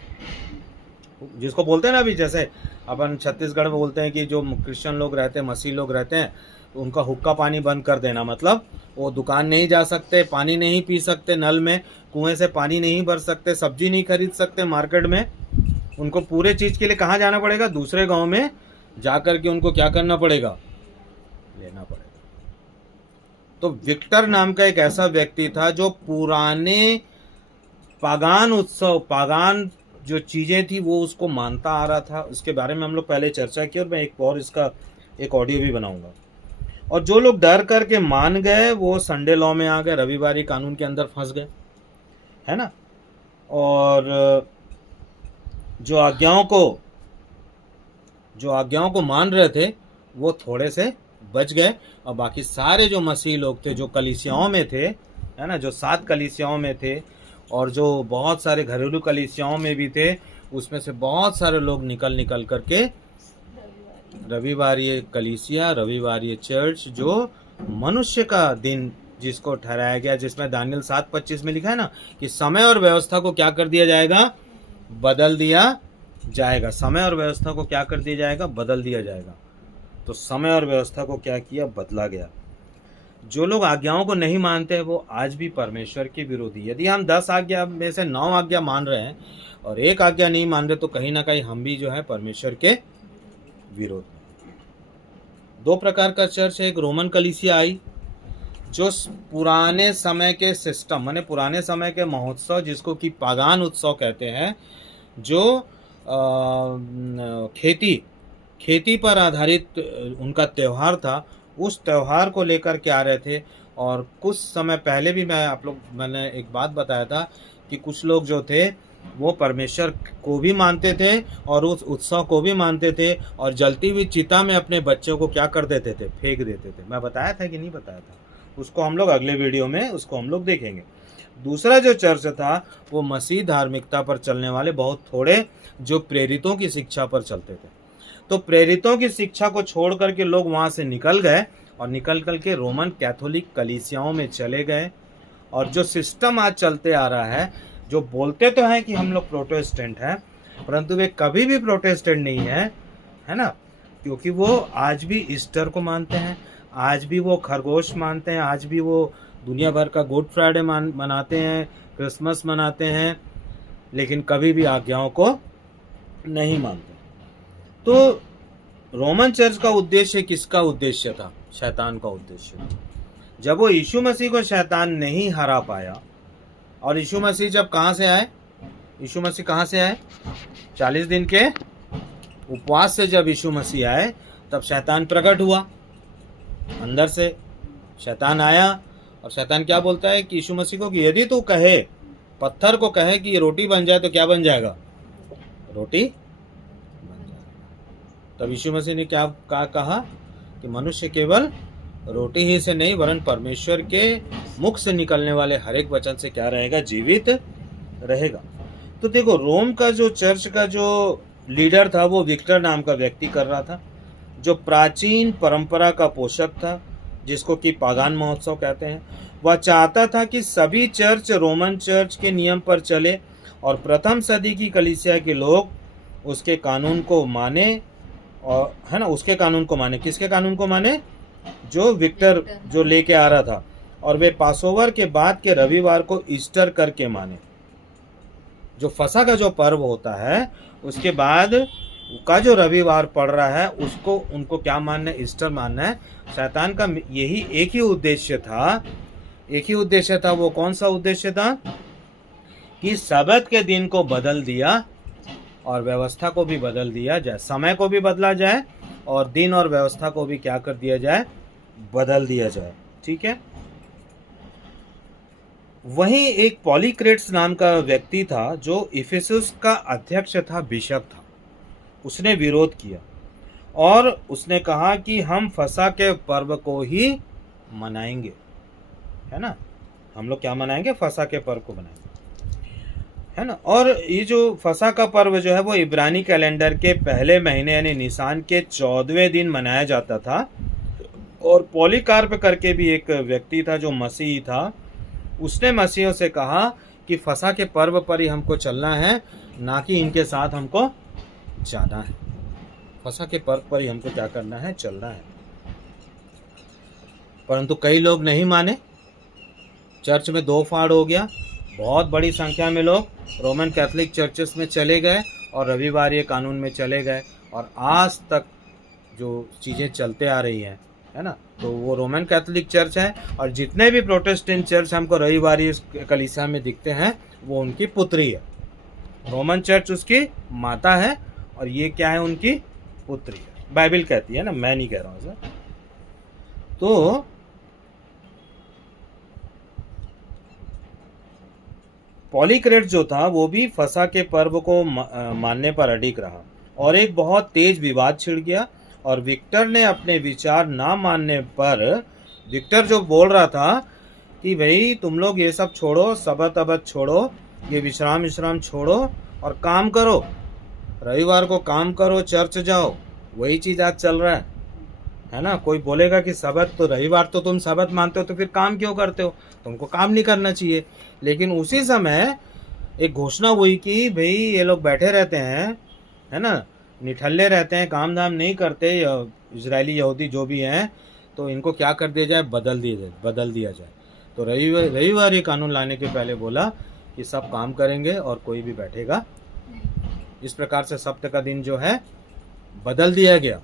जिसको बोलते हैं ना, अभी जैसे अपन छत्तीसगढ़ में बोलते हैं कि जो क्रिश्चियन लोग रहते हैं, मसीह लोग रहते हैं, उनका हुक्का पानी बंद कर देना। मतलब वो दुकान नहीं जा सकते, पानी नहीं पी सकते, नल में कुएं से पानी नहीं भर सकते, सब्जी नहीं खरीद सकते मार्केट में। उनको पूरे चीज़ के लिए कहाँ जाना पड़ेगा, दूसरे गांव में जाकर के उनको क्या करना पड़ेगा, लेना पड़ेगा। तो विक्टर नाम का एक ऐसा व्यक्ति था जो पुराने पागान उत्सव, पागान जो चीज़ें थी वो उसको मानता आ रहा था। उसके बारे में हम लोग पहले चर्चा की और मैं एक और इसका एक ऑडियो भी बनाऊंगा। और जो लोग डर करके मान गए वो संडे लॉ में आ गए, रविवारी कानून के अंदर फंस गए, है ना। और जो आज्ञाओं को मान रहे थे वो थोड़े से बच गए, और बाकी सारे जो मसीह लोग थे, जो कलीसियाओं में थे, है ना, जो 7 कलीसियाओं में थे और जो बहुत सारे घरेलू कलीसियाओं में भी थे, उसमें से बहुत सारे लोग निकल करके रविवारी कलीसिया, रविवारी चर्च, जो मनुष्य का दिन जिसको ठहराया गया, जिसमें दानियल 7:25 में लिखा है ना कि समय और व्यवस्था को क्या कर दिया जाएगा, बदल दिया जाएगा। समय और व्यवस्था को क्या कर दिया जाएगा, बदल दिया जाएगा। तो समय और व्यवस्था को क्या किया, बदला गया। जो लोग आज्ञाओं को नहीं मानते हैं वो आज भी परमेश्वर के विरोधी। यदि हम 10 आज्ञा में से 9 आज्ञा मान रहे हैं और एक आज्ञा नहीं मान रहे, तो कहीं ना कहीं हम भी जो है परमेश्वर के विरोध में। 2 प्रकार का चर्च है। एक रोमन कलीसिया आई जो पुराने समय के सिस्टम, माने पुराने समय के महोत्सव, जिसको कि पागान उत्सव कहते हैं, जो खेती पर आधारित उनका त्यौहार था, उस त्यौहार को लेकर के आ रहे थे। और कुछ समय पहले भी मैंने एक बात बताया था कि कुछ लोग जो थे वो परमेश्वर को भी मानते थे और उस उत्सव को भी मानते थे, और जलती हुई चिता में अपने बच्चों को क्या कर देते थे, फेंक देते थे। मैं बताया था कि नहीं बताया था, उसको हम लोग अगले वीडियो में उसको हम लोग देखेंगे। दूसरा जो चर्च था वो मसीह धार्मिकता पर चलने वाले बहुत थोड़े जो प्रेरितों की शिक्षा पर चलते थे। तो प्रेरितों की शिक्षा को छोड़ करके लोग वहाँ से निकल गए और निकल के रोमन कैथोलिक कलीसियाओं में चले गए। और जो सिस्टम आज चलते आ रहा है, जो बोलते तो हैं कि हम लोग प्रोटेस्टेंट हैं, परंतु वे कभी भी प्रोटेस्टेंट नहीं है ना, क्योंकि वो आज भी ईस्टर को मानते हैं, आज भी वो खरगोश मानते हैं, आज भी वो दुनिया भर का गुड फ्राइडे मनाते हैं, क्रिसमस मनाते हैं, लेकिन कभी भी आज्ञाओं को नहीं मानते। तो रोमन चर्च का उद्देश्य किसका उद्देश्य था? शैतान का उद्देश्य था। जब वो यीशु मसीह को शैतान नहीं हरा पाया, और यीशु मसीह जब कहाँ से आए, यीशु मसीह कहाँ से आए? 40 दिन के उपवास से जब यीशु मसीह आए तब शैतान प्रकट हुआ अंदर से। शैतान आया और शैतान क्या बोलता है कि यीशु मसीह को कि यदि तू कहे, पत्थर को कहे कि ये रोटी बन जाए, तो क्या बन जाएगा? रोटी बन जाएगा। तब यीशु मसीह ने क्या कहा कि मनुष्य केवल रोटी ही से नहीं वरन परमेश्वर के मुख से निकलने वाले हर एक वचन से क्या रहेगा? जीवित रहेगा। तो देखो, रोम का जो चर्च का जो लीडर था वो विक्टर नाम का व्यक्ति कर रहा था, जो प्राचीन परंपरा का पोषक था, जिसको कि पागान महोत्सव कहते हैं। वह चाहता था कि सभी चर्च रोमन चर्च के नियम पर चले और प्रथम सदी की कलीसिया के लोग उसके कानून को माने, और है ना, उसके कानून को माने। किसके कानून को माने? जो विक्टर जो लेके आ रहा था। और वे पासोवर के बाद के रविवार को ईस्टर करके माने। जो फसह का जो पर्व होता है उसके बाद का जो रविवार पड़ रहा है उसको उनको क्या मानना है? ईस्टर मानना है। शैतान का यही एक ही उद्देश्य था। वो कौन सा उद्देश्य था? कि सबत के दिन को बदल दिया और व्यवस्था को भी बदल दिया जाए, समय को भी बदला जाए और दिन और व्यवस्था को भी क्या कर दिया जाए? बदल दिया जाए। ठीक है। वहीं एक पॉलीक्रेट्स नाम का व्यक्ति था जो इफिसुस का अध्यक्ष था, बिशप था। उसने विरोध किया और उसने कहा कि हम फसह के पर्व को ही मनाएंगे, है ना। हम लोग क्या मनाएंगे? फसह के पर्व को मनाएंगे, है ना। और ये जो फसह का पर्व जो है वो इब्रानी कैलेंडर के पहले महीने यानी निसान के 14वें दिन मनाया जाता था। और पॉलीकार्प करके भी एक व्यक्ति था जो मसीही था, उसने मसीहों से कहा कि फसह के पर्व पर ही हमको चलना है, ना कि इनके साथ हमको जाना है। फसह के पर्व पर ही हमको क्या करना है? चलना है। परंतु कई लोग नहीं माने। चर्च में दो फाड़ हो गया। बहुत बड़ी संख्या में लोग रोमन कैथोलिक चर्चेस में चले गए और रविवार ये कानून में चले गए, और आज तक जो चीज़ें चलते आ रही हैं, है ना, तो वो रोमन कैथोलिक चर्च है। और जितने भी प्रोटेस्टेंट चर्च हमको रविवारी कलीसिया में दिखते हैं वो उनकी पुत्री है। रोमन चर्च उसकी माता है और ये क्या है? उनकी पुत्री है। बाइबल कहती है ना, मैं नहीं कह रहा हूँ सर। तो पॉलीक्रेट जो था वो भी फसह के पर्व को मानने पर अडिग रहा और एक बहुत तेज विवाद छिड़ गया। और विक्टर ने अपने विचार ना मानने पर, विक्टर जो बोल रहा था कि भाई तुम लोग ये सब छोड़ो, सबत अबत छोड़ो, ये विश्राम छोड़ो और काम करो, रविवार को काम करो, चर्च जाओ, वही चीज़ आज चल रहा है ना। कोई बोलेगा कि सबत तो रविवार तो तुम सबत मानते हो तो फिर काम क्यों करते हो? तुमको काम नहीं करना चाहिए। लेकिन उसी समय एक घोषणा हुई कि भाई ये लोग बैठे रहते हैं, है ना, निठल्ले रहते हैं, काम धाम नहीं करते, इजरायली यहूदी जो भी हैं, तो इनको क्या कर दिया जाए? बदल दिया जाए। तो रविवार ये कानून लाने के पहले बोला कि सब काम करेंगे और कोई भी बैठेगा। इस प्रकार से सप्ताह का दिन जो है बदल दिया गया।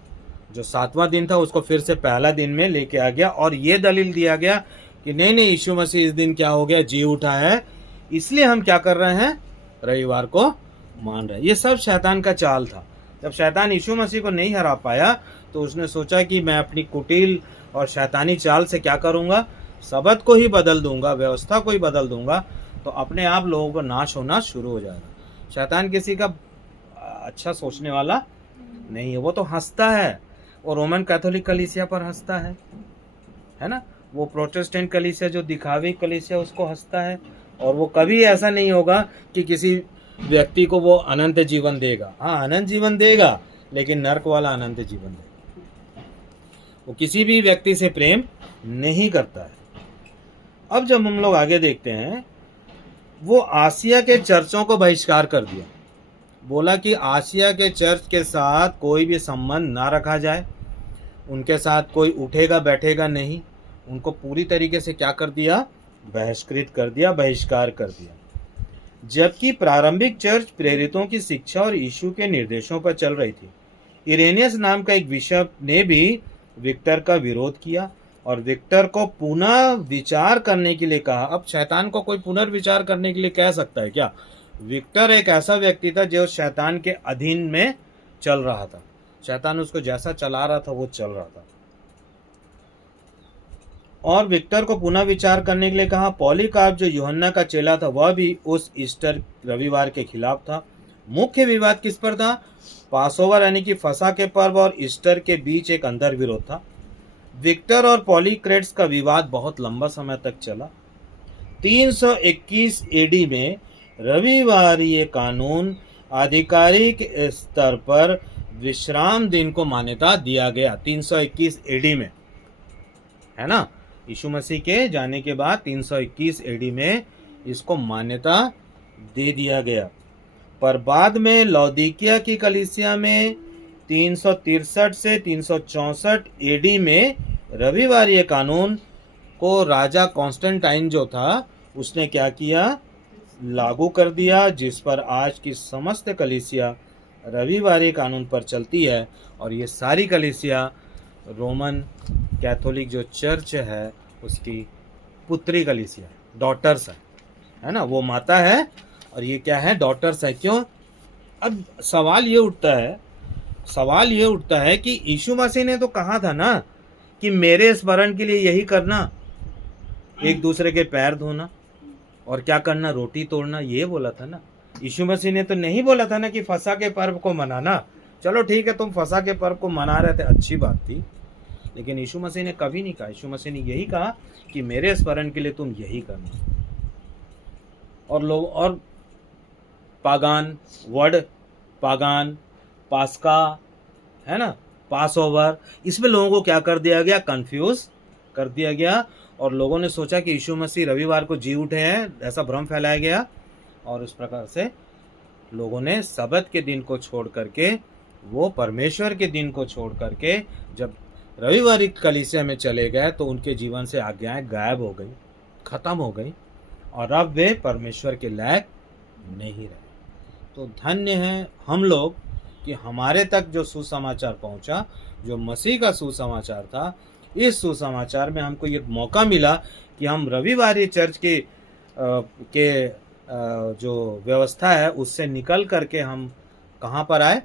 जो 7वां दिन था उसको फिर से पहला दिन में लेके आ गया और ये दलील दिया गया कि नहीं यीशु मसीह इस दिन क्या हो गया? जी उठा है, इसलिए हम क्या कर रहे हैं? रविवार को मान रहे हैं। ये सब शैतान का चाल था। जब शैतान यीशु मसीह को नहीं हरा पाया तो उसने सोचा कि मैं अपनी कुटिल और शैतानी चाल से क्या करूँगा, सबत को ही बदल दूंगा, व्यवस्था को ही बदल दूंगा, तो अपने आप लोगों को नाश होना शुरू हो जाएगा। शैतान किसी का अच्छा सोचने वाला नहीं है, वो तो हंसता है, वो रोमन कैथोलिक कलीसिया पर हंसता है ना, वो प्रोटेस्टेंट कलीसिया जो दिखावी कलीसिया उसको हंसता है, और वो कभी ऐसा नहीं होगा कि किसी व्यक्ति को वो अनंत जीवन देगा। हाँ, अनंत जीवन देगा, लेकिन नरक वाला अनंत जीवन देगा। वो किसी भी व्यक्ति से प्रेम नहीं करता है। अब जब हम लोग आगे देखते हैं, वो आसिया के चर्चों को बहिष्कार कर दिया, बोला कि आसिया के चर्च के साथ कोई भी संबंध ना रखा जाए, उनके साथ कोई उठेगा बैठेगा नहीं, उनको पूरी तरीके से क्या कर दिया, बहिष्कृत कर दिया, बहिष्कार कर दिया। जबकि प्रारंभिक चर्च प्रेरितों की शिक्षा और यीशु के निर्देशों पर चल रही थी। इरेनियस नाम का एक बिशप ने भी विक्टर का विरोध किया और विक्टर को पुनः विचार करने के लिए कहा। अब शैतान को कोई पुनर्विचार करने के लिए कह सकता है क्या? विक्टर एक ऐसा व्यक्ति था जो शैतान के अधीन में चल रहा था, शैतान उसको जैसा चला रहा था वो चल रहा था, और विक्टर को पुनः विचार करने के लिए कहा। पॉलीकार्प जो यूहन्ना का चेला था वह भी उस ईस्टर रविवार के खिलाफ था। मुख्य विवाद किस पर था? पासओवर यानी कि फसा के पर्व और ईस्टर के बीच एक अंदर विरोध था। विक्टर और पॉलीक्रेट्स का विवाद बहुत लंबा समय तक चला। 321 एडी में रविवारीय कानून आधिकारिक स्तर पर विश्राम दिन को मान्यता दिया गया। 321 एडी में, है ना, यीशु मसीह के जाने के बाद 321 एडी में इसको मान्यता दे दिया गया। पर बाद में लौदीकिया की कलीसिया में 363 से 364 एडी में रविवारीय कानून को राजा कॉन्स्टेंटाइन जो था उसने क्या किया, लागू कर दिया, जिस पर आज की समस्त कलीसिया रविवारीय कानून पर चलती है। और ये सारी कलीसिया रोमन कैथोलिक जो चर्च है उसकी पुत्री कलीसिया, डॉटर्स है ना, वो माता है और ये क्या है, डॉटर्स है। क्यों? अब सवाल ये उठता है कि यीशु मसीह ने तो कहा था ना कि मेरे स्मरण के लिए यही करना, एक दूसरे के पैर धोना और क्या करना, रोटी तोड़ना, ये बोला था ना। यीशु मसीह ने तो नहीं बोला था ना कि फसा के पर्व को मनाना। चलो ठीक है, तुम फसा के पर्व को मना रहे थे, अच्छी बात थी, लेकिन यीशु मसीह ने कभी नहीं कहा। यीशु मसीह ने यही कहा कि मेरे स्मरण के लिए तुम यही करना। और लोग और पागान वर्ड, पागान, पास्का, है ना, पासओवर, इसमें लोगों को क्या कर दिया गया, कंफ्यूज कर दिया गया। और लोगों ने सोचा कि यीशु मसीह रविवार को जी उठे हैं, ऐसा भ्रम फैलाया गया। और उस प्रकार से लोगों ने सबत के दिन को छोड़ करके, वो परमेश्वर के दिन को छोड़ करके जब रविवारी कलीसिया में चले गए तो उनके जीवन से आज्ञाएं गायब हो गई, खत्म हो गई, और अब वे परमेश्वर के लायक नहीं रहे। तो धन्य हैं हम लोग कि हमारे तक जो सुसमाचार पहुंचा, जो मसीह का सुसमाचार था, इस सुसमाचार में हमको ये मौका मिला कि हम रविवारी चर्च के जो व्यवस्था है उससे निकल करके हम कहाँ पर आए,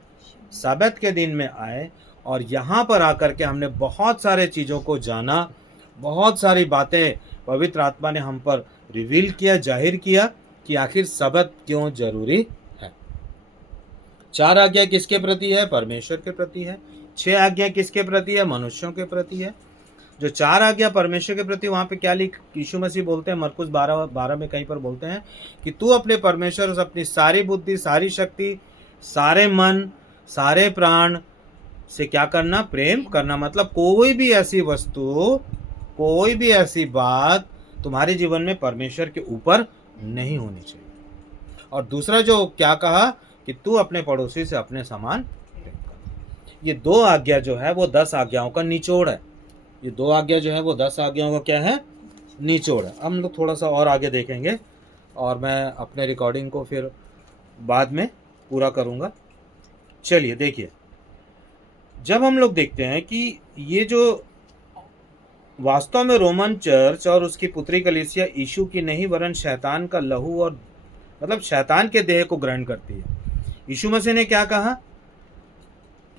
सबत के दिन में आए। और यहाँ पर आकर के हमने बहुत सारे चीज़ों को जाना, बहुत सारी बातें पवित्र आत्मा ने हम पर रिवील किया, जाहिर किया कि आखिर सबत क्यों जरूरी है। 4 आज्ञा किसके प्रति है? परमेश्वर के प्रति है। 6 आज्ञा किसके प्रति है? मनुष्यों के प्रति है। जो 4 आज्ञा परमेश्वर के प्रति, वहाँ पे क्या लिख यीशु मसीह बोलते हैं, मरकुस 12 में कहीं पर बोलते हैं कि तू अपने परमेश्वर से अपनी सारी बुद्धि, सारी शक्ति, सारे मन, सारे प्राण से क्या करना, प्रेम करना। मतलब कोई भी ऐसी वस्तु, कोई भी ऐसी बात तुम्हारे जीवन में परमेश्वर के ऊपर नहीं होनी चाहिए। और दूसरा जो क्या कहा कि तू अपने पड़ोसी से अपने समान प्रेम कर। ये 2 आज्ञा जो है वो 10 आज्ञाओं का निचोड़ है। ये 2 आज्ञा जो है वो 10 आज्ञाओं का क्या है, निचोड़ है। हम लोग थोड़ा सा और आगे देखेंगे और मैं अपने रिकॉर्डिंग को फिर बाद में पूरा करूँगा। चलिए देखिए, जब हम लोग देखते हैं कि ये जो वास्तव में रोमन चर्च और उसकी पुत्री कलीसिया यीशु की नहीं वरन शैतान का लहू और मतलब शैतान के देह को ग्रहण करती है। यीशु मसीह ने क्या कहा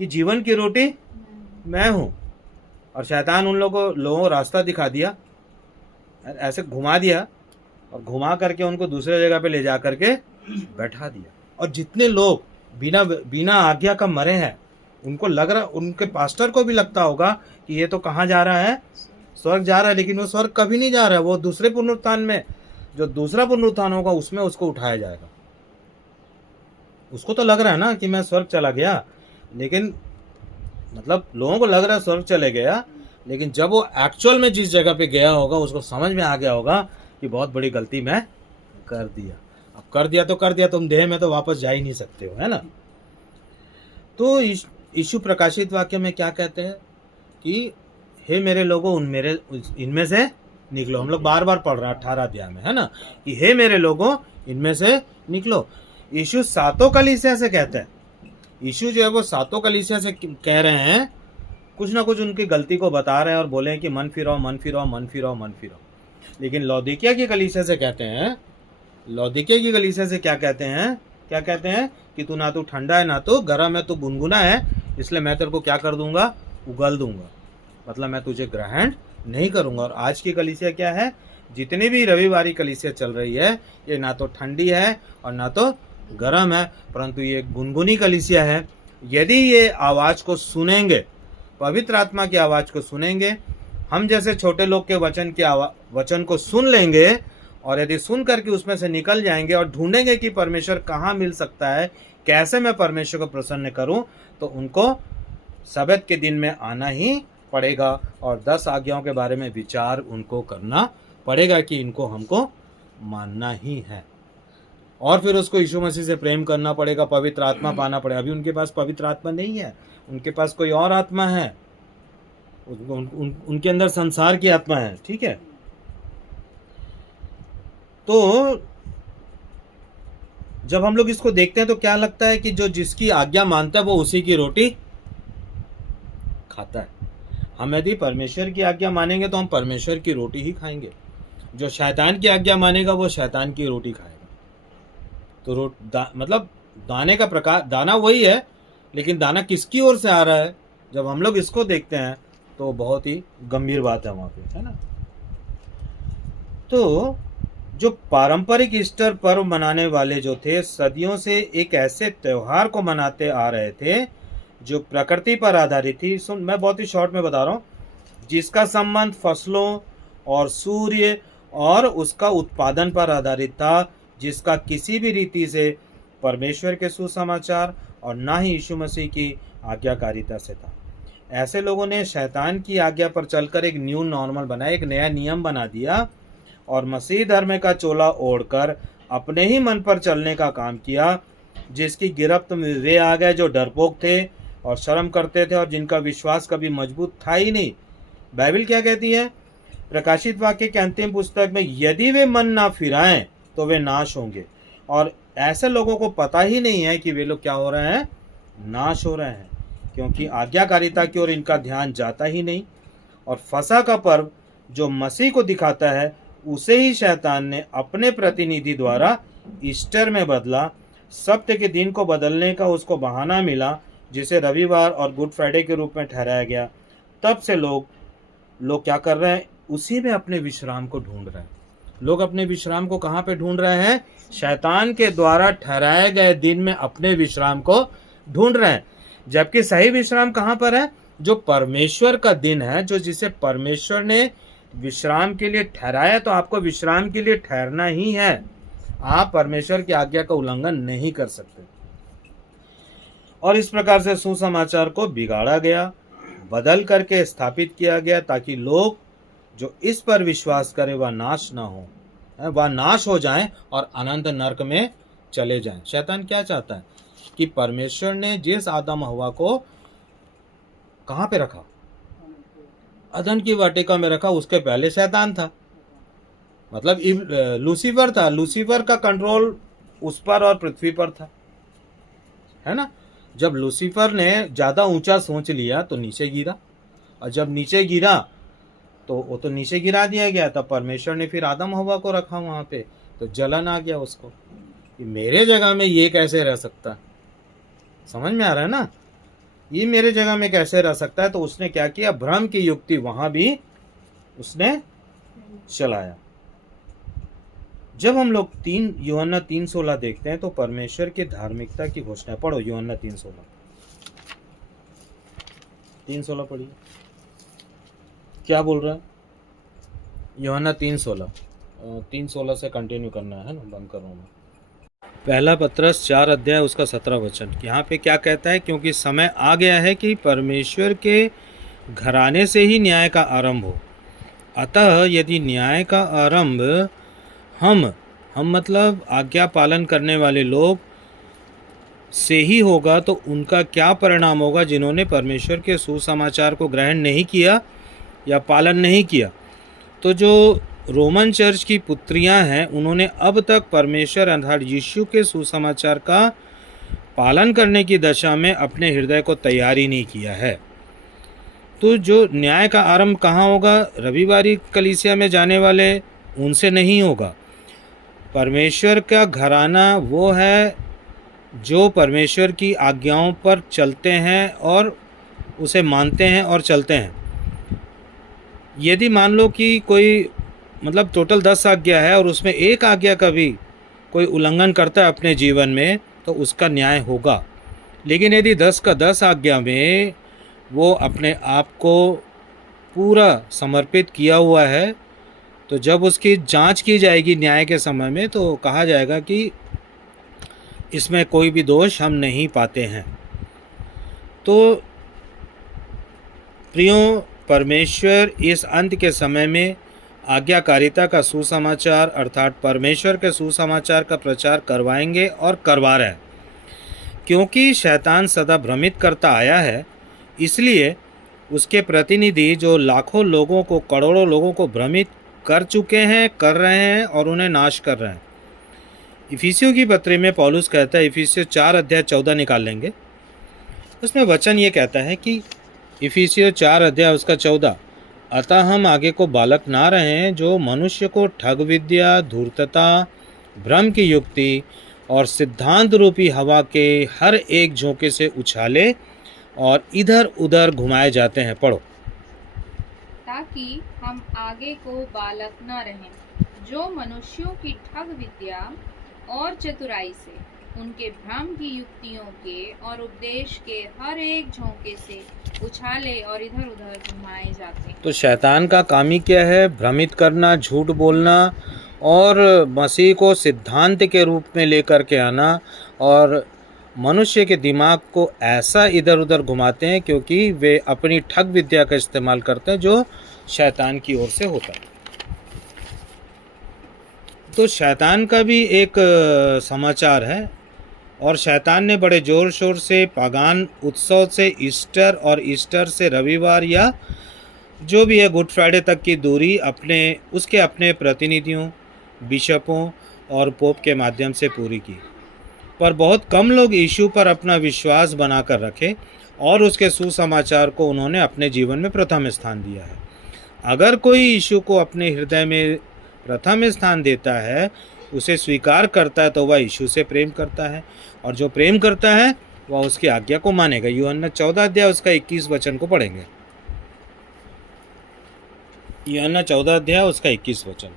कि जीवन की रोटी मैं हूँ। और शैतान उन लोगों को रास्ता दिखा दिया, ऐसे घुमा दिया और घुमा करके उनको दूसरे जगह पे ले जा करके बैठा दिया। और जितने लोग बिना बिना आज्ञा का मरे हैं, उनको लग रहा, उनके पास्टर को भी लगता होगा कि ये तो कहाँ जा रहा है, स्वर्ग जा रहा है। लेकिन वो स्वर्ग कभी नहीं जा रहा है, वो दूसरे पुनरुत्थान में, जो दूसरा पुनरुत्थान होगा उसमें उसको उठाया जाएगा। उसको तो लग रहा है ना कि मैं स्वर्ग चला गया, लेकिन मतलब लोगों को लग रहा है स्वर्ग चले गया, लेकिन जब वो एक्चुअल में जिस जगह पे गया होगा उसको समझ में आ गया होगा कि बहुत बड़ी गलती मैं कर दिया। अब कर दिया तो कर दिया, तुम देह में तो वापस जा ही नहीं सकते हो, है ना। तो यीशु प्रकाशित वाक्य में क्या कहते हैं कि हे मेरे लोगों इनमें से निकलो। हम लोग बार बार पढ़ रहे हैं 18 अध्याय में, है ना, कि हे मेरे लोगों इनमें से निकलो। यीशु सातों कलीसिया से कहते हैं। यीशु जो है वो सातों कलीसिया से कह रहे हैं, कुछ ना कुछ उनकी गलती को बता रहे हैं और बोले हैं कि मन फिराओ मन फिराओ मन फिराओ मन फिराओ। लेकिन लौदीकिया की कलीसिया से कहते हैं, लौदीकिया की कलीसिया से क्या कहते हैं कि तू ना तो ठंडा है ना तो गर्म है, तो गुनगुना है, इसलिए मैं तेरे को क्या कर दूंगा, उगल दूंगा, मतलब मैं तुझे ग्रहण नहीं करूंगा। और आज की कलीसिया क्या है, जितनी भी रविवारी कलीसिया चल रही है, ये ना तो ठंडी है और ना तो गर्म है, परंतु ये गुनगुनी कलीसिया है। यदि ये आवाज को सुनेंगे, पवित्र आत्मा की आवाज को सुनेंगे, हम जैसे छोटे लोग के वचन को सुन लेंगे, और यदि सुन करके उसमें से निकल जाएंगे और ढूंढेंगे कि परमेश्वर कहाँ मिल सकता है, कैसे मैं परमेश्वर को प्रसन्न करूं, तो उनको सब्त के दिन में आना ही पड़ेगा और 10 आज्ञाओं के बारे में विचार उनको करना पड़ेगा कि इनको हमको मानना ही है। और फिर उसको यीशु मसीह से प्रेम करना पड़ेगा, पवित्र आत्मा पाना पड़ेगा। अभी उनके पास पवित्र आत्मा नहीं है, उनके पास कोई और आत्मा है, उनके अंदर संसार की आत्मा है, ठीक है। तो जब हम लोग इसको देखते हैं तो क्या लगता है कि जो जिसकी आज्ञा मानता है वो उसी की रोटी खाता है। हम यदि परमेश्वर की आज्ञा मानेंगे तो हम परमेश्वर की रोटी ही खाएंगे। जो शैतान की आज्ञा मानेगा वो शैतान की रोटी खाएगा। तो मतलब दाने का प्रकार, दाना वही है, लेकिन दाना किसकी ओर से आ रहा है, जब हम लोग इसको देखते हैं तो बहुत ही गंभीर बात है वहां पे, है ना। तो जो पारंपरिक ईस्टर पर्व मनाने वाले जो थे, सदियों से एक ऐसे त्योहार को मनाते आ रहे थे जो प्रकृति पर आधारित थी। मैं बहुत ही शॉर्ट में बता रहा हूँ, जिसका संबंध फसलों और सूर्य और उसका उत्पादन पर आधारित था, जिसका किसी भी रीति से परमेश्वर के सुसमाचार और ना ही यीशु मसीह की आज्ञाकारिता से था। ऐसे लोगों ने शैतान की आज्ञा पर चलकर एक न्यू नॉर्मल बनाया, एक नया नियम बना दिया और मसीह धर्म का चोला ओढ़कर अपने ही मन पर चलने का काम किया, जिसकी गिरफ्त में वे आ गए जो डरपोक थे और शर्म करते थे और जिनका विश्वास कभी मजबूत था ही नहीं। बाइबल क्या कहती है प्रकाशित वाक्य के अंतिम पुस्तक में, यदि वे मन ना फिराएं तो वे नाश होंगे। और ऐसे लोगों को पता ही नहीं है कि वे लोग क्या हो रहे हैं, नाश हो रहे हैं, क्योंकि आज्ञाकारिता की ओर इनका ध्यान जाता ही नहीं। और फसह का पर्व जो मसीह को दिखाता है, उसे ही शैतान ने अपने प्रतिनिधि द्वारा ईस्टर में बदला। सप्ताह के दिन को बदलने का उसको बहाना मिला, जिसे रविवार और गुड फ्राइडे के रूप में ठहराया गया। तब से लोग क्या कर रहे हैं, उसी में अपने विश्राम को ढूंढ रहे हैं। लोग अपने विश्राम को कहाँ पे ढूंढ रहे हैं, शैतान के द्वारा ठहराए गए दिन में अपने विश्राम को ढूंढ रहे हैं। जबकि सही विश्राम कहाँ पर है, जो परमेश्वर का दिन है, जो जिसे परमेश्वर ने विश्राम के लिए ठहराया। तो आपको विश्राम के लिए ठहरना ही है, आप परमेश्वर की आज्ञा का उल्लंघन नहीं कर सकते। और इस प्रकार से सुसमाचार को बिगाड़ा गया, बदल करके स्थापित किया गया, ताकि लोग जो इस पर विश्वास करें वह नाश ना हो, वह नाश हो जाएं और अनंत नरक में चले जाएं। शैतान क्या चाहता है कि परमेश्वर ने जिस आदम हवा को कहाँ पे रखा, अदन की वाटिका में रखा, उसके पहले शैतान था, मतलब लूसीफर था। लूसीफर का कंट्रोल उस पर और पृथ्वी पर था, है ना। जब लूसीफर ने ज्यादा ऊंचा सोच लिया तो नीचे गिरा, और जब नीचे गिरा तो वो तो नीचे गिरा दिया गया। तब परमेश्वर ने फिर आदम हवा को रखा वहां पे, तो जलन आ गया उसको कि मेरे जगह में ये कैसे रह सकता। समझ में आ रहा है ना। ये मेरे जगह में कैसे रह सकता है? तो उसने क्या किया, भ्रम की युक्ति वहां भी उसने चलाया। जब हम लोग यूहन्ना 3:16 देखते हैं तो परमेश्वर की धार्मिकता की घोषणा, पढ़ो यूहन्ना 3:16 पढ़िए, क्या बोल रहा है? यूहन्ना 3:16 से कंटिन्यू करना है ना, बंद कर रहा हूं मैं। पहला पत्रस 4 अध्याय उसका 17 वचन, यहाँ पे क्या कहता है? क्योंकि समय आ गया है कि परमेश्वर के घराने से ही न्याय का आरंभ हो। अतः यदि न्याय का आरंभ हम मतलब आज्ञा पालन करने वाले लोग से ही होगा, तो उनका क्या परिणाम होगा जिन्होंने परमेश्वर के सुसमाचार को ग्रहण नहीं किया या पालन नहीं किया। तो जो रोमन चर्च की पुत्रियां हैं, उन्होंने अब तक परमेश्वर अर्थात यीशु के सुसमाचार का पालन करने की दशा में अपने हृदय को तैयार ही नहीं किया है। तो जो न्याय का आरंभ कहाँ होगा? रविवारी कलीसिया में जाने वाले उनसे नहीं होगा। परमेश्वर का घराना वो है जो परमेश्वर की आज्ञाओं पर चलते हैं और उसे मानते हैं और चलते हैं। यदि मान लो कि कोई मतलब टोटल 10 आज्ञा है और उसमें एक आज्ञा का भी कोई उल्लंघन करता है अपने जीवन में, तो उसका न्याय होगा। लेकिन यदि 10 का 10 आज्ञा में वो अपने आप को पूरा समर्पित किया हुआ है, तो जब उसकी जांच की जाएगी न्याय के समय में, तो कहा जाएगा कि इसमें कोई भी दोष हम नहीं पाते हैं। तो प्रियों, परमेश्वर इस अंत के समय में आज्ञाकारिता का सुसमाचार अर्थात परमेश्वर के सुसमाचार का प्रचार करवाएंगे और करवा रहे हैं। क्योंकि शैतान सदा भ्रमित करता आया है, इसलिए उसके प्रतिनिधि जो लाखों लोगों को, करोड़ों लोगों को भ्रमित कर चुके हैं, कर रहे हैं और उन्हें नाश कर रहे हैं। इफिसियों की पत्री में पौलुस कहता है, इफिसियों 4 अध्याय 14 निकाल लेंगे, उसमें वचन ये कहता है कि इफिसियों 4 अध्याय उसका 14, अतः हम आगे को बालक ना रहें जो मनुष्य को ठग विद्या, धूर्तता, भ्रम की युक्ति और सिद्धांत रूपी हवा के हर एक झोंके से उछाले और इधर उधर घुमाए जाते हैं। पढ़ो। ताकि हम आगे को बालक न रहें जो मनुष्यों की ठग विद्या और चतुराई से, उनके भ्रम की युक्तियों के और उपदेश के हर एक झोंके से उछाले और इधर उधर घुमाए जाते हैं। तो शैतान का काम ही क्या है? भ्रमित करना, झूठ बोलना और मसीह को सिद्धांत के रूप में लेकर के आना, और मनुष्य के दिमाग को ऐसा इधर उधर घुमाते हैं क्योंकि वे अपनी ठग विद्या का इस्तेमाल करते हैं जो शैतान की ओर से होता है। तो शैतान का भी एक समाचार है, और शैतान ने बड़े ज़ोर शोर से पागान उत्सव से ईस्टर और ईस्टर से रविवार या जो भी है गुड फ्राइडे तक की दूरी अपने प्रतिनिधियों, बिशपों और पोप के माध्यम से पूरी की। पर बहुत कम लोग यीशु पर अपना विश्वास बनाकर रखे और उसके सुसमाचार को उन्होंने अपने जीवन में प्रथम स्थान दिया है। अगर कोई यीशु को अपने हृदय में प्रथम स्थान देता है, उसे स्वीकार करता है, तो वह यीशु से प्रेम करता है, और जो प्रेम करता है वह उसकी आज्ञा को मानेगा। यूहन्ना 14 अध्याय उसका 21 वचन को पढ़ेंगे। यूहन्ना 14 अध्याय उसका 21 वचन,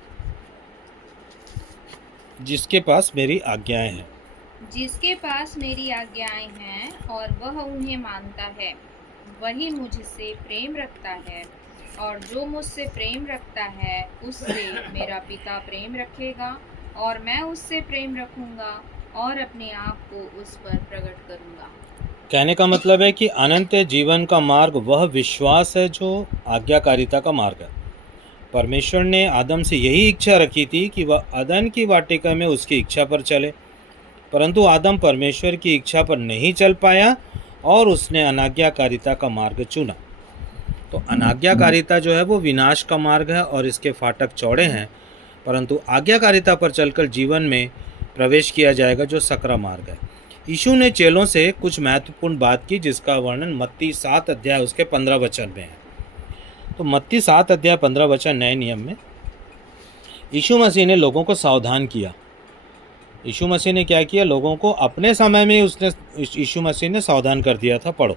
जिसके पास मेरी आज्ञाएं हैं, जिसके पास मेरी आज्ञाएं हैं और वह उन्हें मानता है, वही मुझसे प्रेम रखता है, और जो मुझसे प्रेम रखता है उससे मेरा पिता प्रेम रखेगा, और मैं उससे प्रेम रखूंगा और अपने आप को उस पर प्रकट करूंगा। कहने का मतलब है कि अनंत जीवन का मार्ग वह विश्वास है जो आज्ञाकारिता का मार्ग है। परमेश्वर ने आदम से यही इच्छा रखी थी कि वह अदन की वाटिका में उसकी इच्छा पर चले, परंतु आदम परमेश्वर की इच्छा पर नहीं चल पाया और उसने अनाज्ञाकारिता का मार्ग चुना। तो अनाज्ञाकारिता जो है वो विनाश का मार्ग है और इसके फाटक चौड़े हैं, परंतु आज्ञाकारिता पर चलकर जीवन में प्रवेश किया जाएगा जो सकरा मार्ग है। यीशु ने चेलों से कुछ महत्वपूर्ण बात की जिसका वर्णन मत्ती 7 अध्याय उसके 15 वचन में है। तो मत्ती 7 अध्याय 15 वचन नए नियम में यीशु मसीह ने लोगों को सावधान किया। यीशु मसीह ने क्या किया? लोगों को अपने समय में उसने यीशु मसीह ने सावधान कर दिया था। पढ़ो।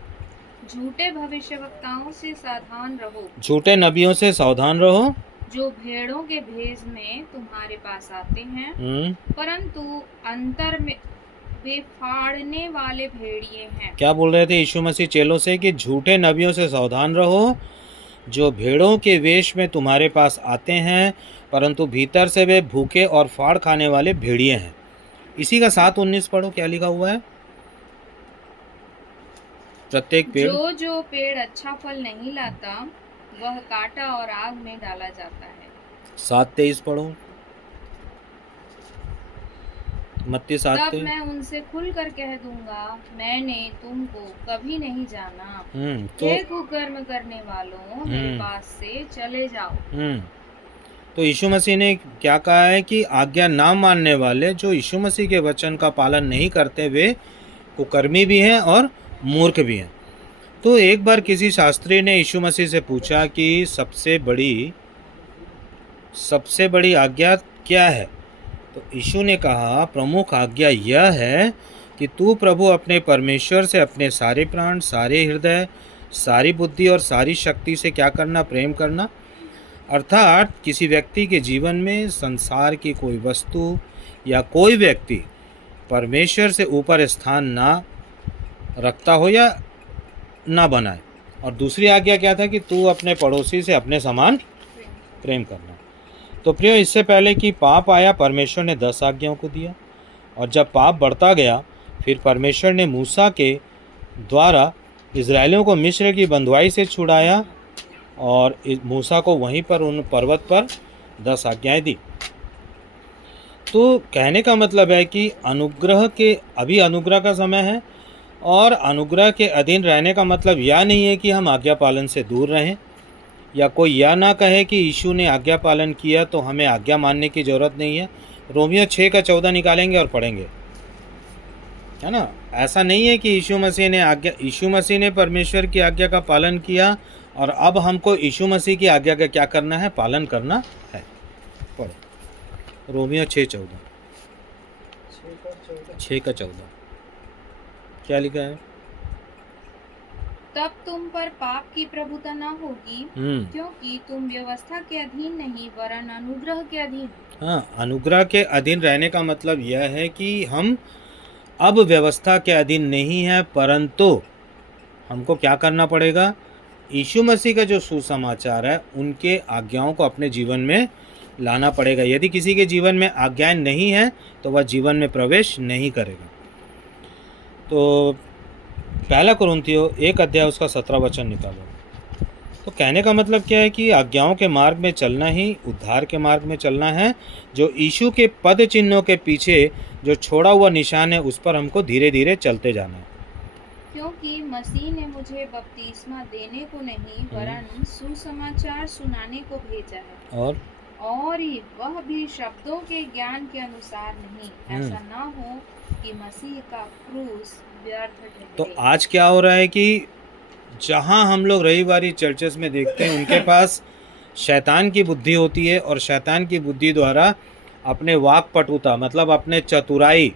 झूठे भविष्यवक्ताओं से सावधान रहो, झूठे नबियों से सावधान रहो, जो भेड़ों के भेष में तुम्हारे पास आते हैं, परंतु अंतर में वे फाड़ने वाले भेड़िए हैं। क्या बोल रहे थे यीशु मसीह चेलों से कि झूठे नबियों से सावधान रहो, जो भेड़ों के वेश में तुम्हारे पास आते हैं, परंतु भीतर से वे भूखे और फाड़ खाने वाले भेड़िए हैं। इसी का 7:19 पढ़ो, क्या लिखा हुआ है। प्रत्येक पेड़ जो पेड़ अच्छा फल नहीं लाता वह काटा और आग में डाला जाता है। 7:23 पढ़ो, मत्ती 7। तब मैं उनसे खुलकर कह दूंगा, मैंने तुमको कभी नहीं जाना। हे कुकर्म करने वालों, मेरे पास से चले जाओ। तो यीशु मसीह ने क्या कहा है कि आज्ञा ना मानने वाले, जो यीशु मसीह के वचन का पालन नहीं करते, वे कुकर्मी भी हैं और मूर्ख भी हैं। तो एक बार किसी शास्त्री ने यीशु मसीह से पूछा कि सबसे बड़ी आज्ञा क्या है। तो यीशु ने कहा, प्रमुख आज्ञा यह है कि तू प्रभु अपने परमेश्वर से अपने सारे प्राण, सारे हृदय, सारी बुद्धि और सारी शक्ति से क्या करना, प्रेम करना। अर्थात किसी व्यक्ति के जीवन में संसार की कोई वस्तु या कोई व्यक्ति परमेश्वर से ऊपर स्थान ना रखता हो या ना बनाए। और दूसरी आज्ञा क्या था कि तू अपने पड़ोसी से अपने समान प्रेम करना। तो प्रियो, इससे पहले कि पाप आया, परमेश्वर ने 10 आज्ञाओं को दिया, और जब पाप बढ़ता गया, फिर परमेश्वर ने मूसा के द्वारा इजरायलियों को मिस्र की बंधुआई से छुड़ाया और मूसा को वहीं पर उन पर्वत पर 10 आज्ञाएं दी। तो कहने का मतलब है कि अभी अनुग्रह का समय है, और अनुग्रह के अधीन रहने का मतलब यह नहीं है कि हम आज्ञा पालन से दूर रहें, या कोई यह ना कहे कि यीशु ने आज्ञा पालन किया तो हमें आज्ञा मानने की ज़रूरत नहीं है। रोमियो 6:14 निकालेंगे और पढ़ेंगे, है ना। ऐसा नहीं है कि यीशु मसीह ने परमेश्वर की आज्ञा का पालन किया और अब हमको यीशु मसीह की आज्ञा का क्या करना है, पालन करना है। पढ़ो रोमियो 6:14 क्या लिखा है। तब तुम पर पाप की प्रभुता न होगी, क्योंकि तुम व्यवस्था के अधीन नहीं वरन अनुग्रह के अधीन। हाँ, अनुग्रह के अधीन रहने का मतलब यह है कि हम अब व्यवस्था के अधीन नहीं है, परंतु हमको क्या करना पड़ेगा, यीशु मसीह का जो सुसमाचार है उनके आज्ञाओं को अपने जीवन में लाना पड़ेगा। यदि किसी के जीवन में आज्ञाएं नहीं है तो वह जीवन में प्रवेश नहीं करेगा। तो 1 कुरिन्थियों 1 उसका 17 वचन निकालो। तो कहने का मतलब क्या है कि आज्ञाओं के मार्ग में चलना ही उद्धार के मार्ग में चलना है। जो यीशु के पद चिन्हों के पीछे जो छोड़ा हुआ निशान है, उस पर हमको धीरे धीरे चलते जाना है। क्योंकि मसीह ने मुझे बपतिस्मा देने को नहीं वरन सुसमाचार सुनाने को भेजा है, और वह भी शब्दों के ज्ञान के अनुसार नहीं, ऐसा ना हो कि मसीह का क्रूस व्यर्थ ठहरे। तो आज क्या हो रहा है कि जहां हम लोग रविवारी चर्चेस में देखते हैं, उनके पास शैतान की बुद्धि होती है, और शैतान की बुद्धि द्वारा अपने वाक्पटुता मतलब अपने चतुराई,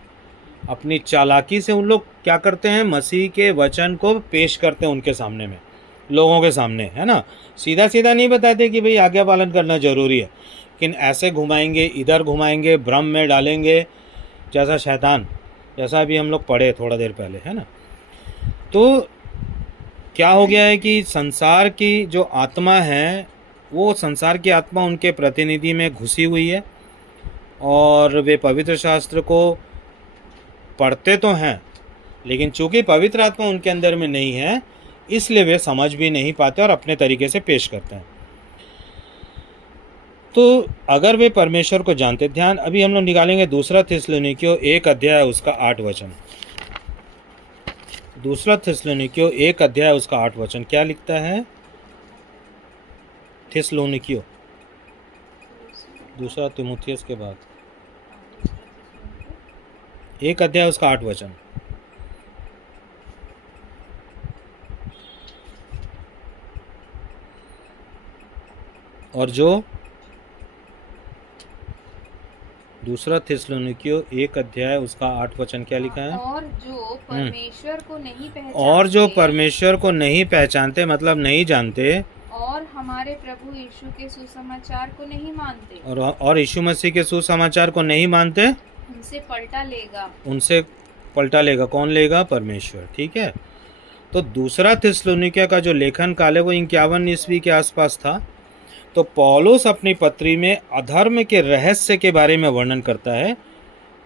अपनी चालाकी से उन लोग क्या करते हैं, मसीह के वचन को पेश करते हैं उनके सामने में, लोगों के सामने, है ना। सीधा सीधा नहीं बताते कि भाई आज्ञा पालन करना जरूरी है, लेकिन ऐसे घुमाएंगे, इधर घुमाएंगे, भ्रम में डालेंगे, जैसा शैतान, जैसा अभी हम लोग पढ़े थोड़ा देर पहले, है ना। तो क्या हो गया है कि संसार की जो आत्मा है, वो संसार की आत्मा उनके प्रतिनिधि में घुसी हुई है, और वे पवित्र शास्त्र को पढ़ते तो हैं, लेकिन चूंकि पवित्र आत्मा उनके अंदर में नहीं है, इसलिए वे समझ भी नहीं पाते और अपने तरीके से पेश करते हैं। तो अगर वे परमेश्वर को जानते, ध्यान अभी हम लोग निकालेंगे 2 थिस्सलुनीकियों 1 उसका 8 वचन। 2 थिस्सलुनीकियों 1 उसका 8 वचन क्या लिखता है। थिस्सलुनीकियों 2 तीमुथियुस के बाद 1 उसका 8 वचन। और दूसरा थिस्सलुनीकियों 1 अध्याय उसका 8 वचन क्या लिखा है? और जो परमेश्वर को नहीं पहचानते, और जो परमेश्वर को नहीं पहचानते मतलब नहीं जानते, और हमारे प्रभु यीशु के सुसमाचार को नहीं मानते, और यीशु मसीह के सुसमाचार को नहीं मानते, उनसे पलटा लेगा। उनसे पलटा लेगा। कौन लेगा? परमेश्वर। ठीक है। तो दूसरा थिस्सलुनीकियों का जो लेखन काल है वो 51 ईस्वी के आसपास था। तो पौलुस अपनी पत्री में अधर्म के रहस्य के बारे में वर्णन करता है।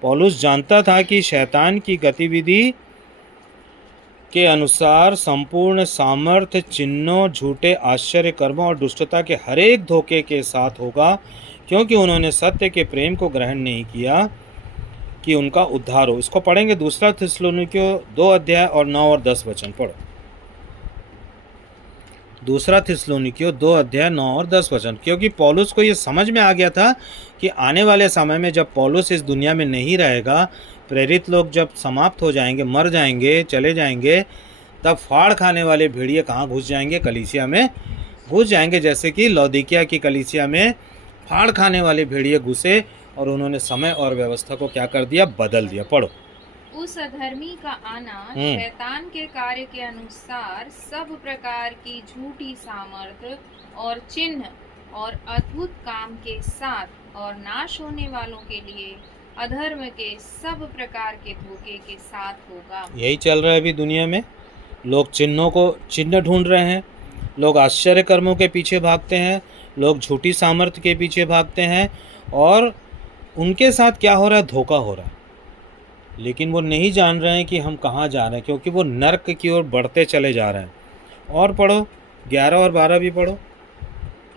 पौलुस जानता था कि शैतान की गतिविधि के अनुसार संपूर्ण सामर्थ्य चिन्हों, झूठे आश्चर्य कर्मों और दुष्टता के हरेक धोखे के साथ होगा, क्योंकि उन्होंने सत्य के प्रेम को ग्रहण नहीं किया कि उनका उद्धार हो। इसको पढ़ेंगे। दूसरा थिस्सलुनीकियों 2 अध्याय और 9 और 10 वचन पढ़ो। दूसरा थिस्सलुनीकियों 2 अध्याय 9 और 10 वचन। क्योंकि पौलुस को ये समझ में आ गया था कि आने वाले समय में जब पौलुस इस दुनिया में नहीं रहेगा, प्रेरित लोग जब समाप्त हो जाएंगे, मर जाएंगे, चले जाएंगे, तब फाड़ खाने वाले भेड़िए कहाँ घुस जाएंगे? कलीसिया में घुस जाएंगे। जैसे कि लौदीकिया की कलीसिया में फाड़ खाने वाले भेड़िए घुसे और उन्होंने समय और व्यवस्था को क्या कर दिया? बदल दिया। पढ़ो। उस अधर्मी का आना शैतान के कार्य के अनुसार सब प्रकार की झूठी सामर्थ्य और चिन्ह और अद्भुत काम के साथ और नाश होने वालों के लिए अधर्म के सब प्रकार के धोखे के साथ होगा। यही चल रहा है अभी दुनिया में। लोग चिन्ह ढूंढ रहे हैं, लोग आश्चर्य कर्मों के पीछे भागते हैं, लोग झूठी सामर्थ्य के पीछे भागते हैं, और उनके साथ क्या हो रहा है? धोखा हो रहा है। लेकिन वो नहीं जान रहे हैं कि हम कहाँ जा रहे हैं, क्योंकि वो नर्क की ओर बढ़ते चले जा रहे हैं। और पढ़ो 11 और 12 भी पढ़ो।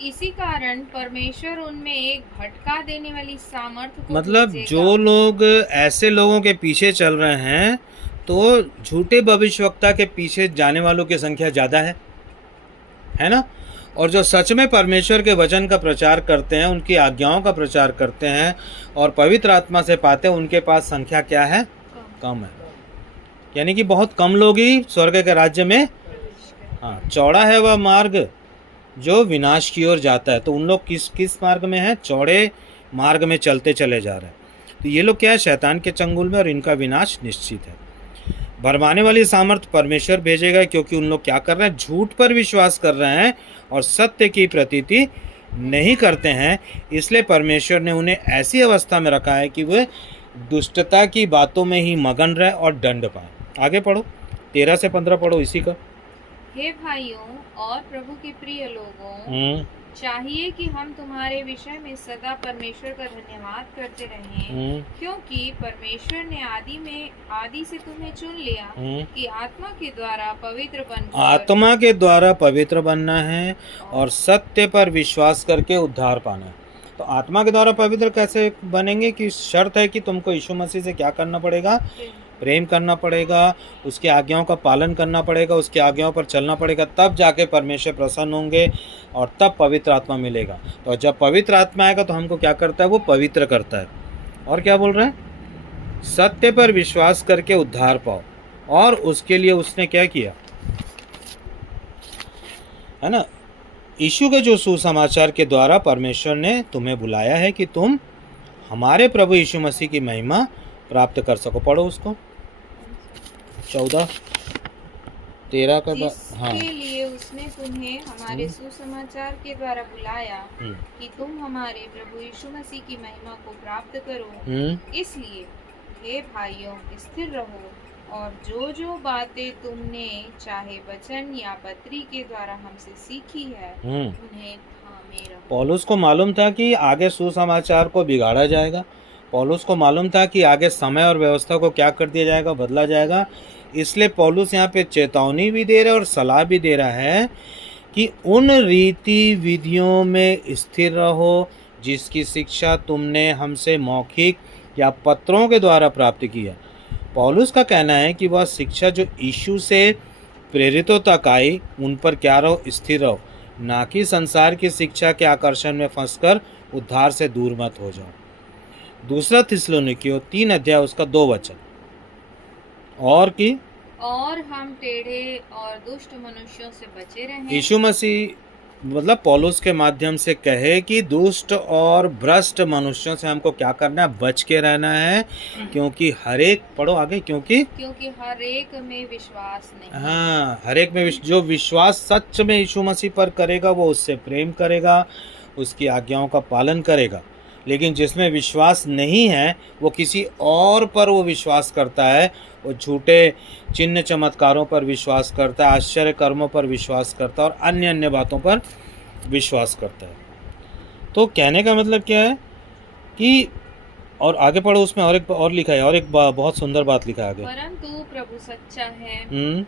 इसी कारण परमेश्वर उनमें एक भटका देने वाली सामर्थ्य को मतलब भेजेगा। जो लोग ऐसे लोगों के पीछे चल रहे हैं, तो झूठे भविष्यवक्ता के पीछे जाने वालों की संख्या ज़्यादा है ना। और जो सच में परमेश्वर के वचन का प्रचार करते हैं, उनकी आज्ञाओं का प्रचार करते हैं और पवित्र आत्मा से पाते हैं, उनके पास संख्या क्या है? कम है। यानी कि बहुत कम लोग ही स्वर्ग के राज्य में। हाँ, चौड़ा है वह मार्ग जो विनाश की ओर जाता है। तो उन लोग किस मार्ग में है? चौड़े मार्ग में चलते चले जा रहे हैं। तो ये लोग क्या है? शैतान के चंगुल में, और इनका विनाश निश्चित है। भरमाने वाली सामर्थ्य परमेश्वर भेजेगा, क्योंकि उन लोग क्या कर रहे हैं? झूठ पर विश्वास कर रहे हैं और सत्य की प्रतीति नहीं करते हैं। इसलिए परमेश्वर ने उन्हें ऐसी अवस्था में रखा है कि वे दुष्टता की बातों में ही मगन रहे और दंड पाए। आगे पढ़ो, 13 से 15 पढ़ो इसी का। हे भाइयों और प्रभु के प्रिय लोगों, चाहिए कि हम तुम्हारे विषय में सदा परमेश्वर का धन्यवाद करते रहें, क्योंकि परमेश्वर ने आदि से तुम्हें चुन लिया कि आत्मा के द्वारा पवित्र बनना है और सत्य पर विश्वास करके उद्धार पाना है। तो आत्मा के द्वारा पवित्र कैसे बनेंगे? कि शर्त है कि तुमको यीशु मसीह से क्या करना पड़ेगा? प्रेम करना पड़ेगा, उसके आज्ञाओं का पालन करना पड़ेगा, उसके आज्ञाओं पर चलना पड़ेगा, तब जाके परमेश्वर प्रसन्न होंगे और तब पवित्र आत्मा मिलेगा। तो जब पवित्र आत्मा आएगा तो हमको क्या करता है? वो पवित्र करता है। और क्या बोल रहे हैं? सत्य पर विश्वास करके उद्धार पाओ। और उसके लिए उसने क्या किया है ना? यीशु के जो सुसमाचार के द्वारा परमेश्वर ने तुम्हें बुलाया है कि तुम हमारे प्रभु यीशु मसीह की महिमा प्राप्त कर सको। पढ़ो उसको 14-13 का। हाँ, जिसके लिए उसने तुम्हें हमारे सुसमाचार के द्वारा बुलाया कि तुम हमारे प्रभु यीशु मसीह की महिमा को प्राप्त करो। इसलिए हे भाइयों, स्थिर रहो और जो बातें तुमने चाहे वचन या पत्री के द्वारा हमसे सीखी है उन्हें थामे रहो। पौलुस को मालूम था कि आगे सुसमाचार को बिगाड़ा जाएगा। पौलुस को मालूम था कि आगे समय और व्यवस्था को क्या कर दिया जाएगा? बदला जाएगा। इसलिए पौलुस यहाँ पे चेतावनी भी दे रहा है और सलाह भी दे रहा है कि उन रीति विधियों में स्थिर रहो जिसकी शिक्षा तुमने हमसे मौखिक या पत्रों के द्वारा प्राप्त की है। पौलुस का कहना है कि वह शिक्षा जो यीशु से प्रेरितों तक आई, उन पर क्या रहो? स्थिर रहो, ना कि संसार की शिक्षा के आकर्षण में फंसकर उद्धार से दूर मत हो जाओ। दूसरा थिस्सलुनीकियों 3 अध्याय उसका 2 वचन। और हम टेढ़े और दुष्ट मनुष्यों से बचे रहें। यीशु मसीह मतलब पौलुस के माध्यम से कहे कि दुष्ट और भ्रष्ट मनुष्यों से हमको क्या करना है, बच के रहना है, क्योंकि हर एक, पढ़ो आगे, क्योंकि हर एक में विश्वास नहीं। हाँ, हर एक में जो विश्वास सच में यीशु मसीह पर करेगा वो उससे प्रेम करेगा, उसकी आज्ञाओं का पालन करेगा। लेकिन जिसमें विश्वास नहीं है वो किसी और पर वो विश्वास करता है, वो झूठे चिन्ह चमत्कारों पर विश्वास करता है, आश्चर्य कर्मों पर विश्वास करता है और अन्य अन्य बातों पर विश्वास करता है। तो कहने का मतलब क्या है कि, और आगे पढ़ो, उसमें और एक और लिखा है, और एक बहुत सुंदर बात लिखा है आगे। परंतु प्रभु सच्चा है,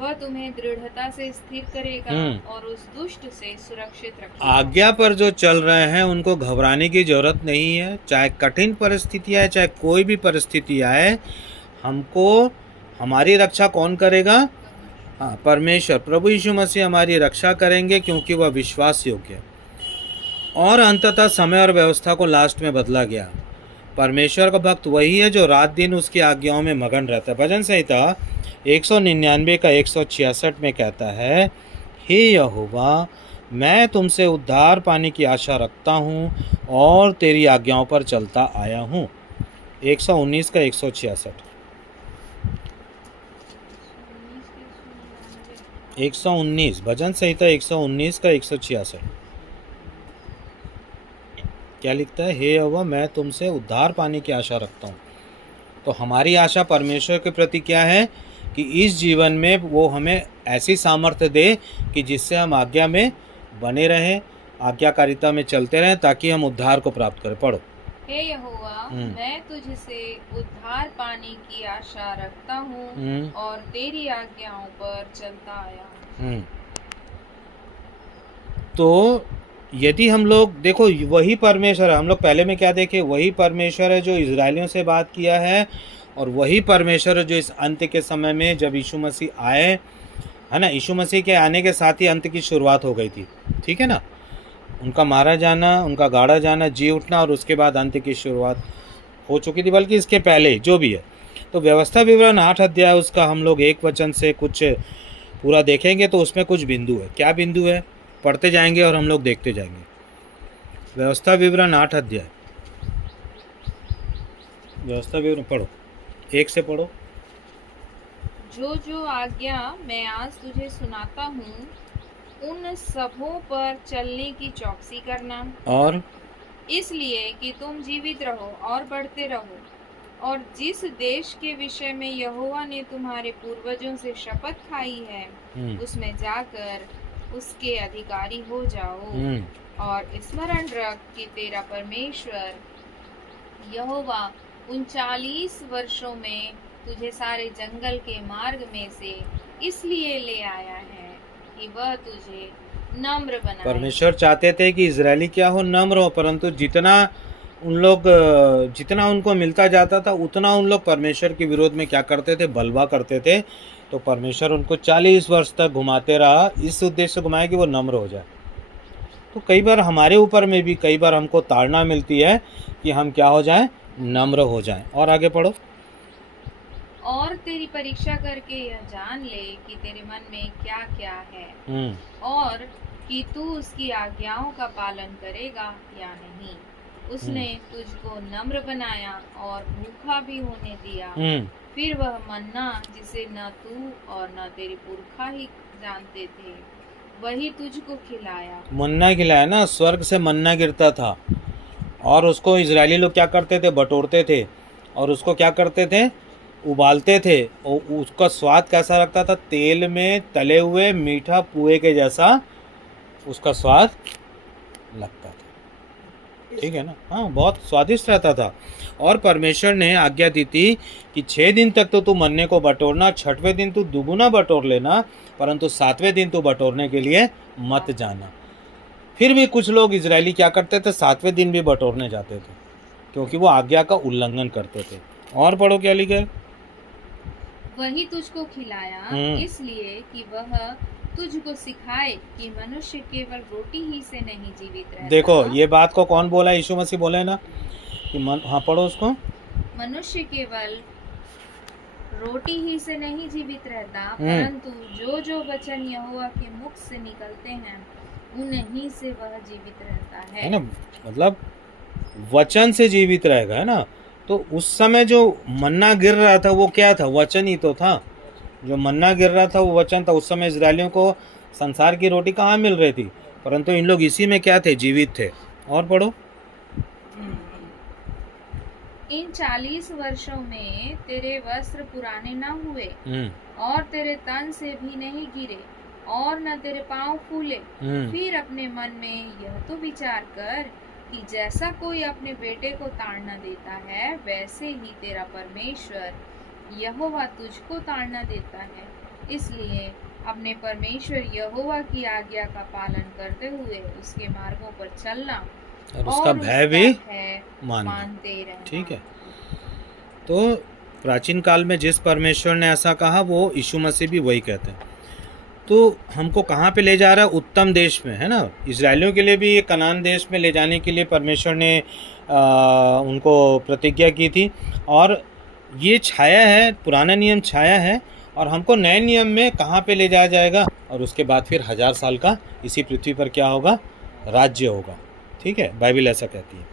वह तुम्हें दृढ़ता से स्थिर करेगा और उस दुष्ट से सुरक्षित रखेगा। आज्ञा पर जो चल रहे हैं उनको घबराने की जरूरत नहीं है। चाहे कठिन परिस्थिति आए, चाहे कोई भी परिस्थिति आए, हमको हमारी रक्षा कौन करेगा? हाँ, परमेश्वर, प्रभु यीशु मसीह हमारी रक्षा करेंगे, क्योंकि वह विश्वास योग्य है। और अंततः समय और व्यवस्था को लास्ट में बदला गया। परमेश्वर का भक्त वही है जो रात दिन उसकी आज्ञाओं में मगन रहता है। भजन संहिता 199 का 166 में कहता है, हे यहोवा, मैं तुमसे उद्धार पाने की आशा रखता हूँ और तेरी आज्ञाओं पर चलता आया हूँ। 119 का 166, 119, भजन संहिता 119 का 166 क्या लिखता है? हे यहोवा, मैं तुमसे उद्धार पाने की आशा रखता हूँ। तो हमारी आशा परमेश्वर के प्रति क्या है कि इस जीवन में वो हमें ऐसी सामर्थ्य दे कि जिससे हम आज्ञा में बने रहें, आज्ञाकारिता में चलते रहें, ताकि हम उद्धार को प्राप्त करें। पढ़ो। हे यहोवा, मैं तुझसे उद्धार पाने की आशा रखता हूँ और तेरी आज्ञाओं पर चलता आया हूँ। तो यदि हम लोग देखो, वही परमेश्वर है, हम लोग पहले में क्या देखे, वही परमेश्वर है जो इजरायलियों से बात किया है, और वही परमेश्वर है जो इस अंत के समय में जब यीशु मसीह आए, है ना, यीशु मसीह के आने के साथ ही अंत की शुरुआत हो गई थी, ठीक है ना, उनका मारा जाना, उनका गाड़ा जाना, जी उठना, और उसके बाद अंत की शुरुआत हो चुकी थी, बल्कि इसके पहले जो भी है। तो व्यवस्था विवरण 8 अध्याय, उसका हम लोग एक वचन से कुछ पूरा देखेंगे, तो उसमें कुछ बिंदु है। क्या बिंदु है? पढ़ते जाएंगे और हम लोग देखते जाएंगे। व्यवस्था विवरण 8 अध्याय, व्यवस्था विवरण पढ़ो, 1 से पढ़ो। जो जो आज्ञा मैं आज तुझे सुनाता हूँ, उन सबों पर चलने की चौकसी करना, और इसलिए कि तुम जीवित रहो और बढ़ते रहो, और जिस देश के विषय में यहोवा ने तुम्हारे पूर्वजों से शपथ खाई है, उसमें जाकर उसके अधिकारी हो जाओ। और स्मरण रख कि तेरा परमेश्वर यहोवा 39 वर्षों में तुझे सारे जंगल के मार्ग में से इसलिए ले आया है कि वह तुझे नम्र बनाए। परमेश्वर चाहते थे कि इजरायली क्या हो? नम्र हो, परंतु जितना उनको मिलता जाता था, उतना उन लोग परमेश्वर के विरोध में क्या करते थे? बलवा करते थे। तो परमेश्वर उनको 40 वर्ष तक घुमाते रहा, इस उद्देश्य से घुमाया कि वो नम्र हो जाए। तो कई बार हमारे ऊपर में भी कई बार हमको ताड़ना मिलती है कि हम क्या हो जाएं? नम्र हो जाएं। और आगे पढ़ो। और तेरी परीक्षा करके यह जान ले कि तेरे मन में क्या क्या है, और कि तू उसकी आज्ञाओं का पालन करेगा या नहीं। उसने तुझको नम्र बनाया और भूखा भी होने दिया। फिर वह मन्ना, जिसे न तू और न तेरे पुरखा ही जानते थे, वही तुझको खिलाया। मन्ना खिलाया ना, स्वर्ग से मन्ना गिरता था, और उसको इजरायली लोग क्या करते थे? बटोरते थे, और उसको क्या करते थे? उबालते थे। और उसका स्वाद कैसा लगता था? तेल में तले हुए मीठा पुए के जैसा उसका स्वाद लगता था, ठीक है ना? हाँ, बहुत स्वादिष्ट रहता था। और परमेश्वर ने आज्ञा दी थी कि 6 दिन तक तो तू मन्ने को बटोरना, 6वें दिन तू दुगुना बटोर लेना, परंतु 7वें दिन तू बटोरने के लिए मत जाना। फिर भी कुछ लोग इजरायली क्या करते थे? 7वें दिन भी बटोरने जाते थे, क्योंकि वो आज्ञा का उल्लंघन करते थे। और पढ़ो क्या लिखा है? वही तुझको खिलाया, इसलिए कि वह तुझको सिखाए कि मनुष्य केवल रोटी ही से नहीं जीवित रहता। देखो, ये बात को कौन बोला? यीशु मसीह बोले ना कि हाँ, पढ़ो उसको। मनुष्य केवल रोटी ही से नहीं जीवित रहता, परंतु जो जो वचन यहोवा के मुख से निकलते हैं उन्हीं से वह जीवित रहता है ना। मतलब वचन से जीवित रहेगा, है ना। तो उस समय जो मन्ना गिर रहा था वो क्या था? वचन ही तो था। जो मन्ना गिर रहा था वो वचन था। उस समय इजरायलियों को संसार की रोटी कहाँ मिल रही थी, परंतु इन लोग इसी में क्या थे? जीवित थे। और पढ़ो। इन 40 वर्षों में तेरे वस्त्र पुराने न हुए और तेरे तन से भी नहीं गिरे और न तेरे पांव फूले। फिर अपने मन में यह तो विचार कर कि जैसा कोई अपने बेटे को ताड़ना देता है, वैसे ही तेरा परमेश्वर यहोवा तुझको ताड़ना देता है। इसलिए अपने परमेश्वर यहोवा की आज्ञा का पालन करते हुए उसके मार्गों पर चलना और उसका भय भी मानते रहना। ठीक है। तो प्राचीन काल में जिस परमेश्वर ने ऐसा कहा, वो यीशु मसीह भी वही कहते हैं। तो हमको कहाँ पे ले जा रहा है? उत्तम देश में, है ना। इजरायलियों के लिए भी कनान देश में ले जाने के लिए परमेश्वर ने उनको प्रतिज्ञा की थी। और ये छाया है, पुराना नियम छाया है, और हमको नए नियम में कहाँ पे ले जाया जाएगा? और उसके बाद फिर 1000 साल का इसी पृथ्वी पर क्या होगा? राज्य होगा। ठीक है, बाइबल ऐसा कहती है।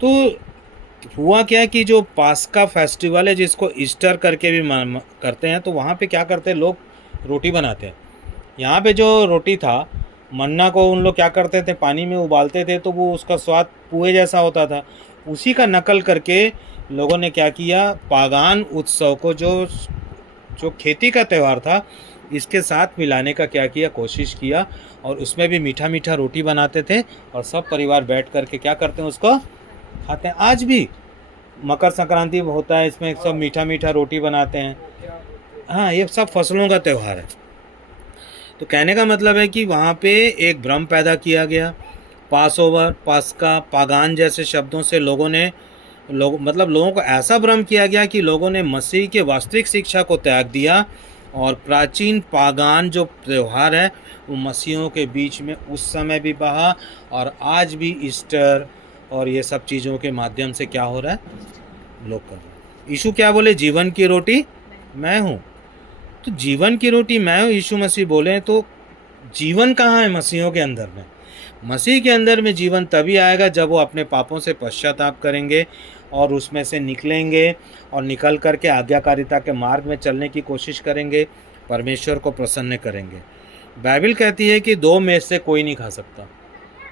तो हुआ क्या कि जो पास्का फेस्टिवल है, जिसको ईस्टर करके भी करते हैं, तो वहाँ पे क्या करते हैं लोग? रोटी बनाते हैं। यहाँ पे जो रोटी था, मन्ना को उन लोग क्या करते थे? पानी में उबालते थे, तो वो उसका स्वाद पुए जैसा होता था। उसी का नकल करके लोगों ने क्या किया? पागान उत्सव को, जो खेती का त्यौहार था, इसके साथ मिलाने का क्या किया? कोशिश किया। और उसमें भी मीठा मीठा रोटी बनाते थे और सब परिवार बैठ करके क्या करते हैं? उसको खाते हैं। आज भी मकर संक्रांति होता है, इसमें सब मीठा मीठा रोटी बनाते हैं। हाँ, ये सब फसलों का त्यौहार है। तो कहने का मतलब है कि वहाँ पे एक भ्रम पैदा किया गया। पास ओवर, पास्का, पागान जैसे शब्दों से लोगों को ऐसा भ्रम किया गया कि लोगों ने मसीह के वास्तविक शिक्षा को त्याग दिया। और प्राचीन पागान जो त्यौहार है, वो मसीहों के बीच में उस समय भी बहा, और आज भी ईस्टर और ये सब चीज़ों के माध्यम से क्या हो रहा है? लोग कर रहे हैं। यीशु क्या बोले? जीवन की रोटी मैं हूँ। तो जीवन की रोटी मैं हूँ यीशु मसीह बोले, तो जीवन कहाँ है मसीहों के अंदर में? मसीह के अंदर में जीवन तभी आएगा जब वो अपने पापों से पश्चाताप करेंगे और उसमें से निकलेंगे, और निकल करके आज्ञाकारिता के मार्ग में चलने की कोशिश करेंगे, परमेश्वर को प्रसन्न करेंगे। बाइबल कहती है कि 2 मेज से कोई नहीं खा सकता।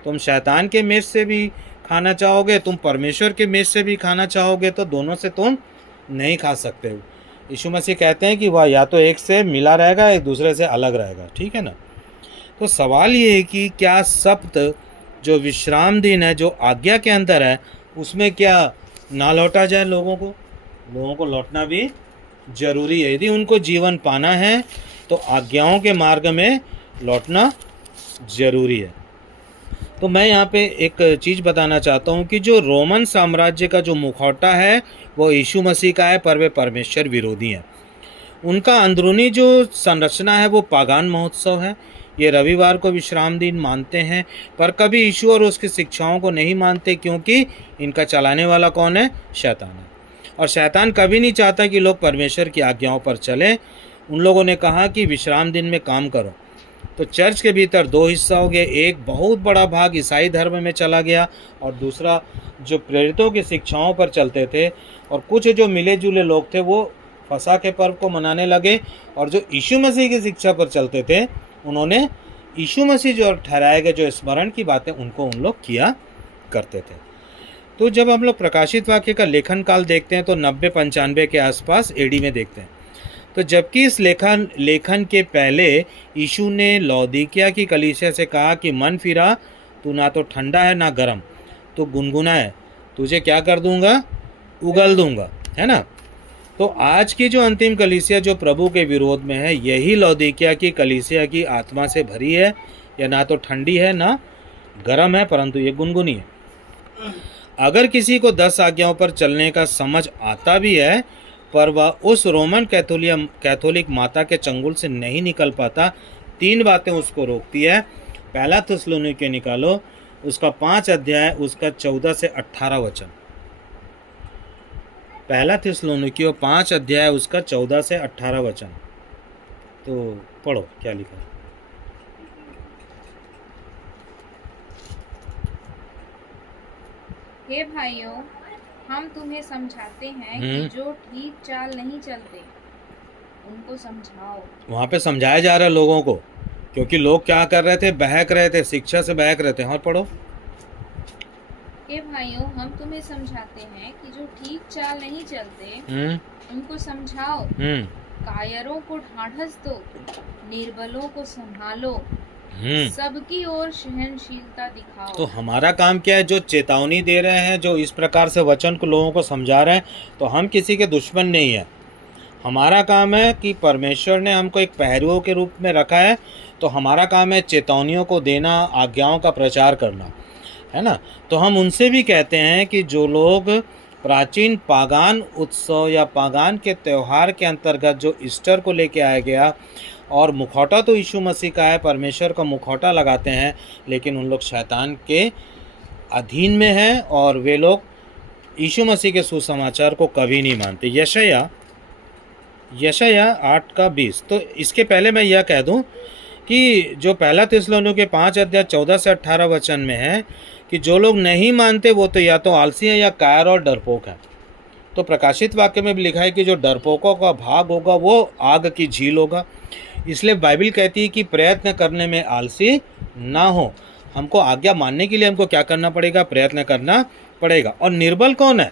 तुम शैतान के मेज से भी खाना चाहोगे, तुम परमेश्वर के मेज से भी खाना चाहोगे, तो दोनों से तुम नहीं खा सकते हो। यीशु मसीह कहते हैं कि वह या तो एक से मिला रहेगा, एक दूसरे से अलग रहेगा। ठीक है ना। तो सवाल ये है कि क्या सप्त जो विश्राम दिन है, जो आज्ञा के अंदर है, उसमें क्या ना लौटा जाए? लोगों को लौटना भी जरूरी है। यदि उनको जीवन पाना है तो आज्ञाओं के मार्ग में लौटना जरूरी है। तो मैं यहाँ पे एक चीज़ बताना चाहता हूँ कि जो रोमन साम्राज्य का जो मुखौटा है वो यीशु मसीह का है, पर वे परमेश्वर विरोधी हैं। उनका अंदरूनी जो संरचना है वो पागान महोत्सव है। ये रविवार को विश्राम दिन मानते हैं, पर कभी यीशु और उसकी शिक्षाओं को नहीं मानते, क्योंकि इनका चलाने वाला कौन है? शैतान है। और शैतान कभी नहीं चाहता कि लोग परमेश्वर की आज्ञाओं पर चलें। उन लोगों ने कहा कि विश्राम दिन में काम करो। तो चर्च के भीतर 2 हिस्सा हो गए। एक बहुत बड़ा भाग ईसाई धर्म में चला गया, और दूसरा जो प्रेरितों की शिक्षाओं पर चलते थे। और कुछ जो मिले जुले लोग थे वो फसह के पर्व को मनाने लगे, और जो यीशु मसीह की शिक्षा पर चलते थे, उन्होंने यीशु मसीह जो ठहराए गए जो स्मरण की बातें, उनको उन लोग किया करते थे। तो जब हम लोग प्रकाशित वाक्य का लेखन काल देखते हैं तो 90-95 के आसपास एडी में देखते हैं। तो जबकि इस लेखन के पहले यीशु ने लौदीकिया की कलीसिया से कहा कि मन फिरा, तू ना तो ठंडा है ना गर्म, तो गुनगुना है, तुझे क्या कर दूंगा? उगल दूंगा, है ना। तो आज की जो अंतिम कलीसिया जो प्रभु के विरोध में है, यही लौदीकिया की कलीसिया की आत्मा से भरी है। यह ना तो ठंडी है ना गर्म है, परंतु ये गुनगुनी है। अगर किसी को 10 आज्ञाओं पर चलने का समझ आता भी है, पर वह उस रोमन कैथोलिक माता के चंगुल से नहीं निकल पाता, 3 बातें उसको रोकती है। पहला थिस्सलुनीके निकालो, उसका 5 अध्याय, उसका 14 से 18 वचन। पहला थिस्सलुनीकियों 5 अध्याय, उसका 14 से 18 वचन। तो पढ़ो क्या लिखा है। हे भाइयों, हम तुम्हें समझाते हैं हम्म। कि जो ठीक चाल नहीं चलते उनको समझाओ। वहाँ पे समझाया जा रहा है लोगों को, क्योंकि लोग क्या कर रहे थे, बहक रहे थे, शिक्षा से बहक रहे थे। और पढ़ो। हे भाइयों, हम तुम्हें समझाते हैं कि जो ठीक चाल नहीं चलते उनको समझाओ। कायरों को ढाढ़स दो, निर्बलों को संभालो, सबकी ओर सहनशीलता दिखाओ। तो हमारा काम क्या है? जो चेतावनी दे रहे हैं, जो इस प्रकार से वचन को लोगों को समझा रहे हैं, तो हम किसी के दुश्मन नहीं है। हमारा काम है कि परमेश्वर ने हमको एक पहरुओं के रूप में रखा है, तो हमारा काम है चेतावनियों को देना, आज्ञाओं का प्रचार करना, है ना। तो हम उनसे भी कहते हैं कि जो लोग प्राचीन पागान उत्सव या पागान के त्यौहार के अंतर्गत जो ईस्टर को लेके आया गया, और मुखौटा तो यीशु मसीह का है, परमेश्वर का मुखौटा लगाते हैं, लेकिन उन लोग शैतान के अधीन में हैं और वे लोग यीशु मसीह के सुसमाचार को कभी नहीं मानते। यशाया 8:20। तो इसके पहले मैं यह कह दूं कि जो पहला थिस्सलुनीके 5:14 से 18 वचन में है कि जो लोग नहीं मानते वो तो या तो आलसी है या कायर और डरपोक है। तो प्रकाशित वाक्य में भी लिखा है कि जो डरपोकों का भाग होगा वो आग की झील होगा। इसलिए बाइबल कहती है कि प्रयत्न करने में आलसी ना हो। हमको आज्ञा मानने के लिए हमको क्या करना पड़ेगा? प्रयत्न करना पड़ेगा। और निर्बल कौन है?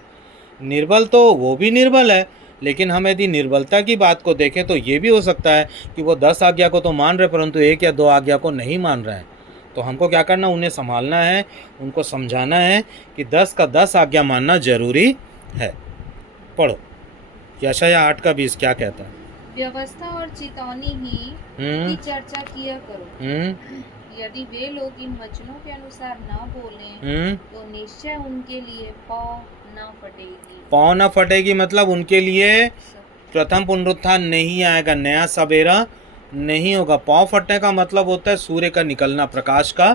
निर्बल तो वो भी निर्बल है, लेकिन हम यदि निर्बलता की बात को देखें तो ये भी हो सकता है कि वो 10 आज्ञा को तो मान रहे परंतु 1 या 2 आज्ञा को नहीं मान रहे हैं। तो हमको क्या करना? उन्हें संभालना है, उनको समझाना है कि 10 का 10 आज्ञा मानना जरूरी है। पढ़ो यशाया 8:20 क्या कहता है? व्यवस्था और चेतावनी ही की चर्चा किया करो। यदि वे लोग इन वचनों के अनुसार न बोलें तो निश्चय उनके लिए पाँव न फटेगी। पाँव न फटेगी मतलब उनके लिए प्रथम पुनरुत्थान नहीं आएगा, नया सवेरा नहीं होगा। पाँव फटने का मतलब होता है सूर्य का निकलना, प्रकाश का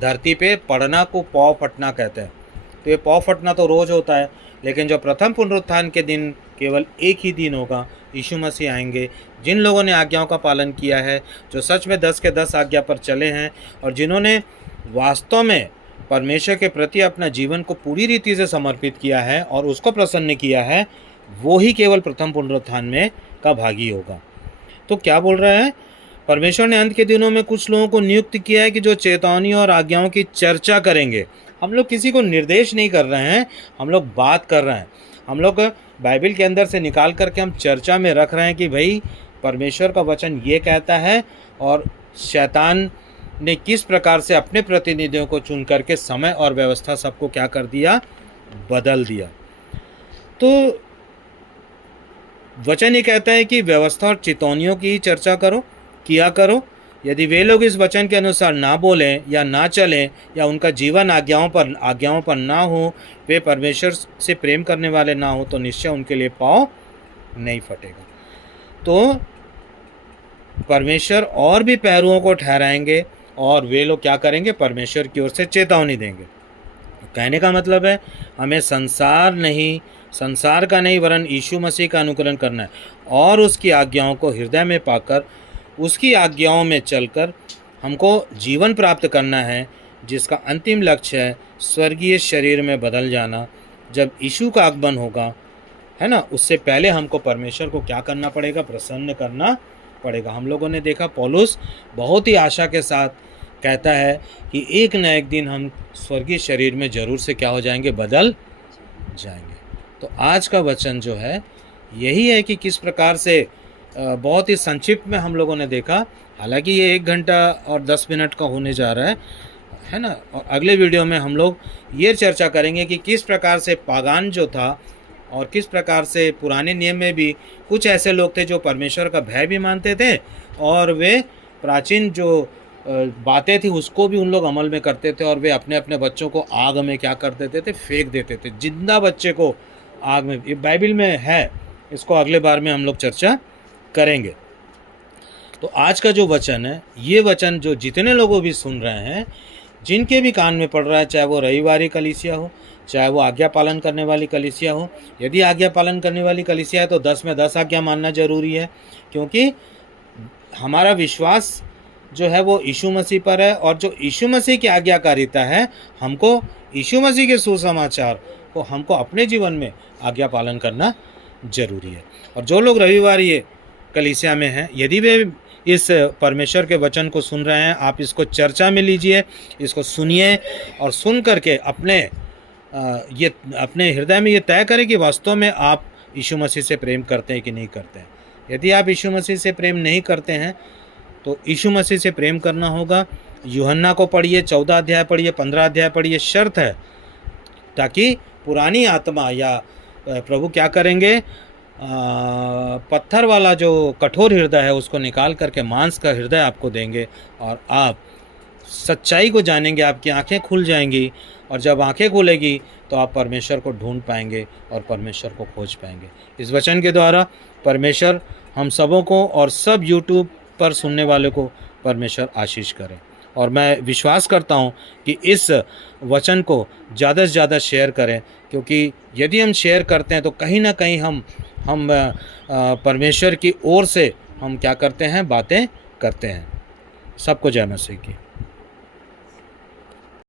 धरती पे पड़ना को पाँव फटना कहते हैं। तो ये पाँव फटना तो रोज होता है, लेकिन जो प्रथम पुनरुत्थान के दिन केवल एक ही दिन होगा, यीशु मसीह आएंगे। जिन लोगों ने आज्ञाओं का पालन किया है, जो सच में 10 के 10 आज्ञा पर चले हैं और जिन्होंने वास्तव में परमेश्वर के प्रति अपना जीवन को पूरी रीति से समर्पित किया है और उसको प्रसन्न किया है, वो ही केवल प्रथम पुनरुत्थान में का भागी होगा। तो क्या बोल रहा है? परमेश्वर ने अंत के दिनों में कुछ लोगों को नियुक्त किया है कि जो चेतावनी और आज्ञाओं की चर्चा करेंगे। हम लोग किसी को निर्देश नहीं कर रहे हैं, हम लोग बात कर रहे हैं। हम लोग बाइबल के अंदर से निकाल करके हम चर्चा में रख रहे हैं कि भाई परमेश्वर का वचन ये कहता है और शैतान ने किस प्रकार से अपने प्रतिनिधियों को चुन करके समय और व्यवस्था सबको क्या कर दिया? बदल दिया। तो वचन ये कहता है कि व्यवस्था और चेतावनियों की चर्चा किया करो। यदि वे लोग इस वचन के अनुसार ना बोलें या ना चलें या उनका जीवन आज्ञाओं पर ना हो, वे परमेश्वर से प्रेम करने वाले ना हो, तो निश्चय उनके लिए पाँव नहीं फटेगा। तो परमेश्वर और भी पहरुओं को ठहराएंगे और वे लोग क्या करेंगे? परमेश्वर की ओर से चेतावनी देंगे। कहने का मतलब है हमें संसार का नहीं वरन यीशु मसीह का अनुकरण करना है और उसकी आज्ञाओं को हृदय में पाकर उसकी आज्ञाओं में चलकर हमको जीवन प्राप्त करना है, जिसका अंतिम लक्ष्य है स्वर्गीय शरीर में बदल जाना। जब यीशु का आगमन होगा, है ना, उससे पहले हमको परमेश्वर को क्या करना पड़ेगा? प्रसन्न करना पड़ेगा। हम लोगों ने देखा पौलुस बहुत ही आशा के साथ कहता है कि एक न एक दिन हम स्वर्गीय शरीर में जरूर से क्या हो जाएंगे? बदल जाएंगे। तो आज का वचन जो है यही है कि किस प्रकार से बहुत ही संक्षिप्त में हम लोगों ने देखा। हालांकि ये 1 घंटा और 10 मिनट का होने जा रहा है ना। और अगले वीडियो में हम लोग ये चर्चा करेंगे कि किस प्रकार से पागान जो था और किस प्रकार से पुराने नियम में भी कुछ ऐसे लोग थे जो परमेश्वर का भय भी मानते थे और वे प्राचीन जो बातें थी उसको भी उन लोग अमल में करते थे और वे अपने अपने बच्चों को आग में क्या कर देते थे? फेंक देते थे, जिंदा बच्चे को आग में। ये बाइबल में है, इसको अगले बार में हम लोग चर्चा करेंगे। तो आज का जो वचन है, ये वचन जो जितने लोगों भी सुन रहे हैं, जिनके भी कान में पड़ रहा है, चाहे वो रविवारी कलीसिया हो, चाहे वो आज्ञा पालन करने वाली कलीसिया हो। यदि आज्ञा पालन करने वाली कलीसिया है तो 10 में 10 आज्ञा मानना जरूरी है, क्योंकि हमारा विश्वास जो है वो यीशु मसीह पर है, और जो यीशु मसीह की आज्ञाकारिता है, हमको यीशु मसीह के सुसमाचार को हमको अपने जीवन में आज्ञा पालन करना जरूरी है। और जो लोग रविवार ये कलीसिया में हैं, यदि वे इस परमेश्वर के वचन को सुन रहे हैं, आप इसको चर्चा में लीजिए, इसको सुनिए, और सुन करके अपने हृदय में ये तय करें कि वास्तव में आप यीशु मसीह से प्रेम करते हैं कि नहीं करते हैं। यदि आप यीशु मसीह से प्रेम नहीं करते हैं तो यीशु मसीह से प्रेम करना होगा। यूहन्ना को पढ़िए, 14 अध्याय पढ़िए, 15 अध्याय पढ़िए, शर्त है, ताकि पुरानी आत्मा या प्रभु क्या करेंगे, पत्थर वाला जो कठोर हृदय है उसको निकाल करके मांस का हृदय आपको देंगे, और आप सच्चाई को जानेंगे, आपकी आंखें खुल जाएंगी, और जब आंखें खुलेगी तो आप परमेश्वर को ढूंढ पाएंगे और परमेश्वर को खोज पाएंगे। इस वचन के द्वारा परमेश्वर हम सबों को और सब यूट्यूब पर सुनने वाले को परमेश्वर आशीष करें। और मैं विश्वास करता हूँ कि इस वचन को ज़्यादा से ज़्यादा शेयर करें, क्योंकि यदि हम शेयर करते हैं तो कहीं ना कहीं हम परमेश्वर की ओर से हम क्या करते हैं, बातें करते हैं। सबको जय मसीह की।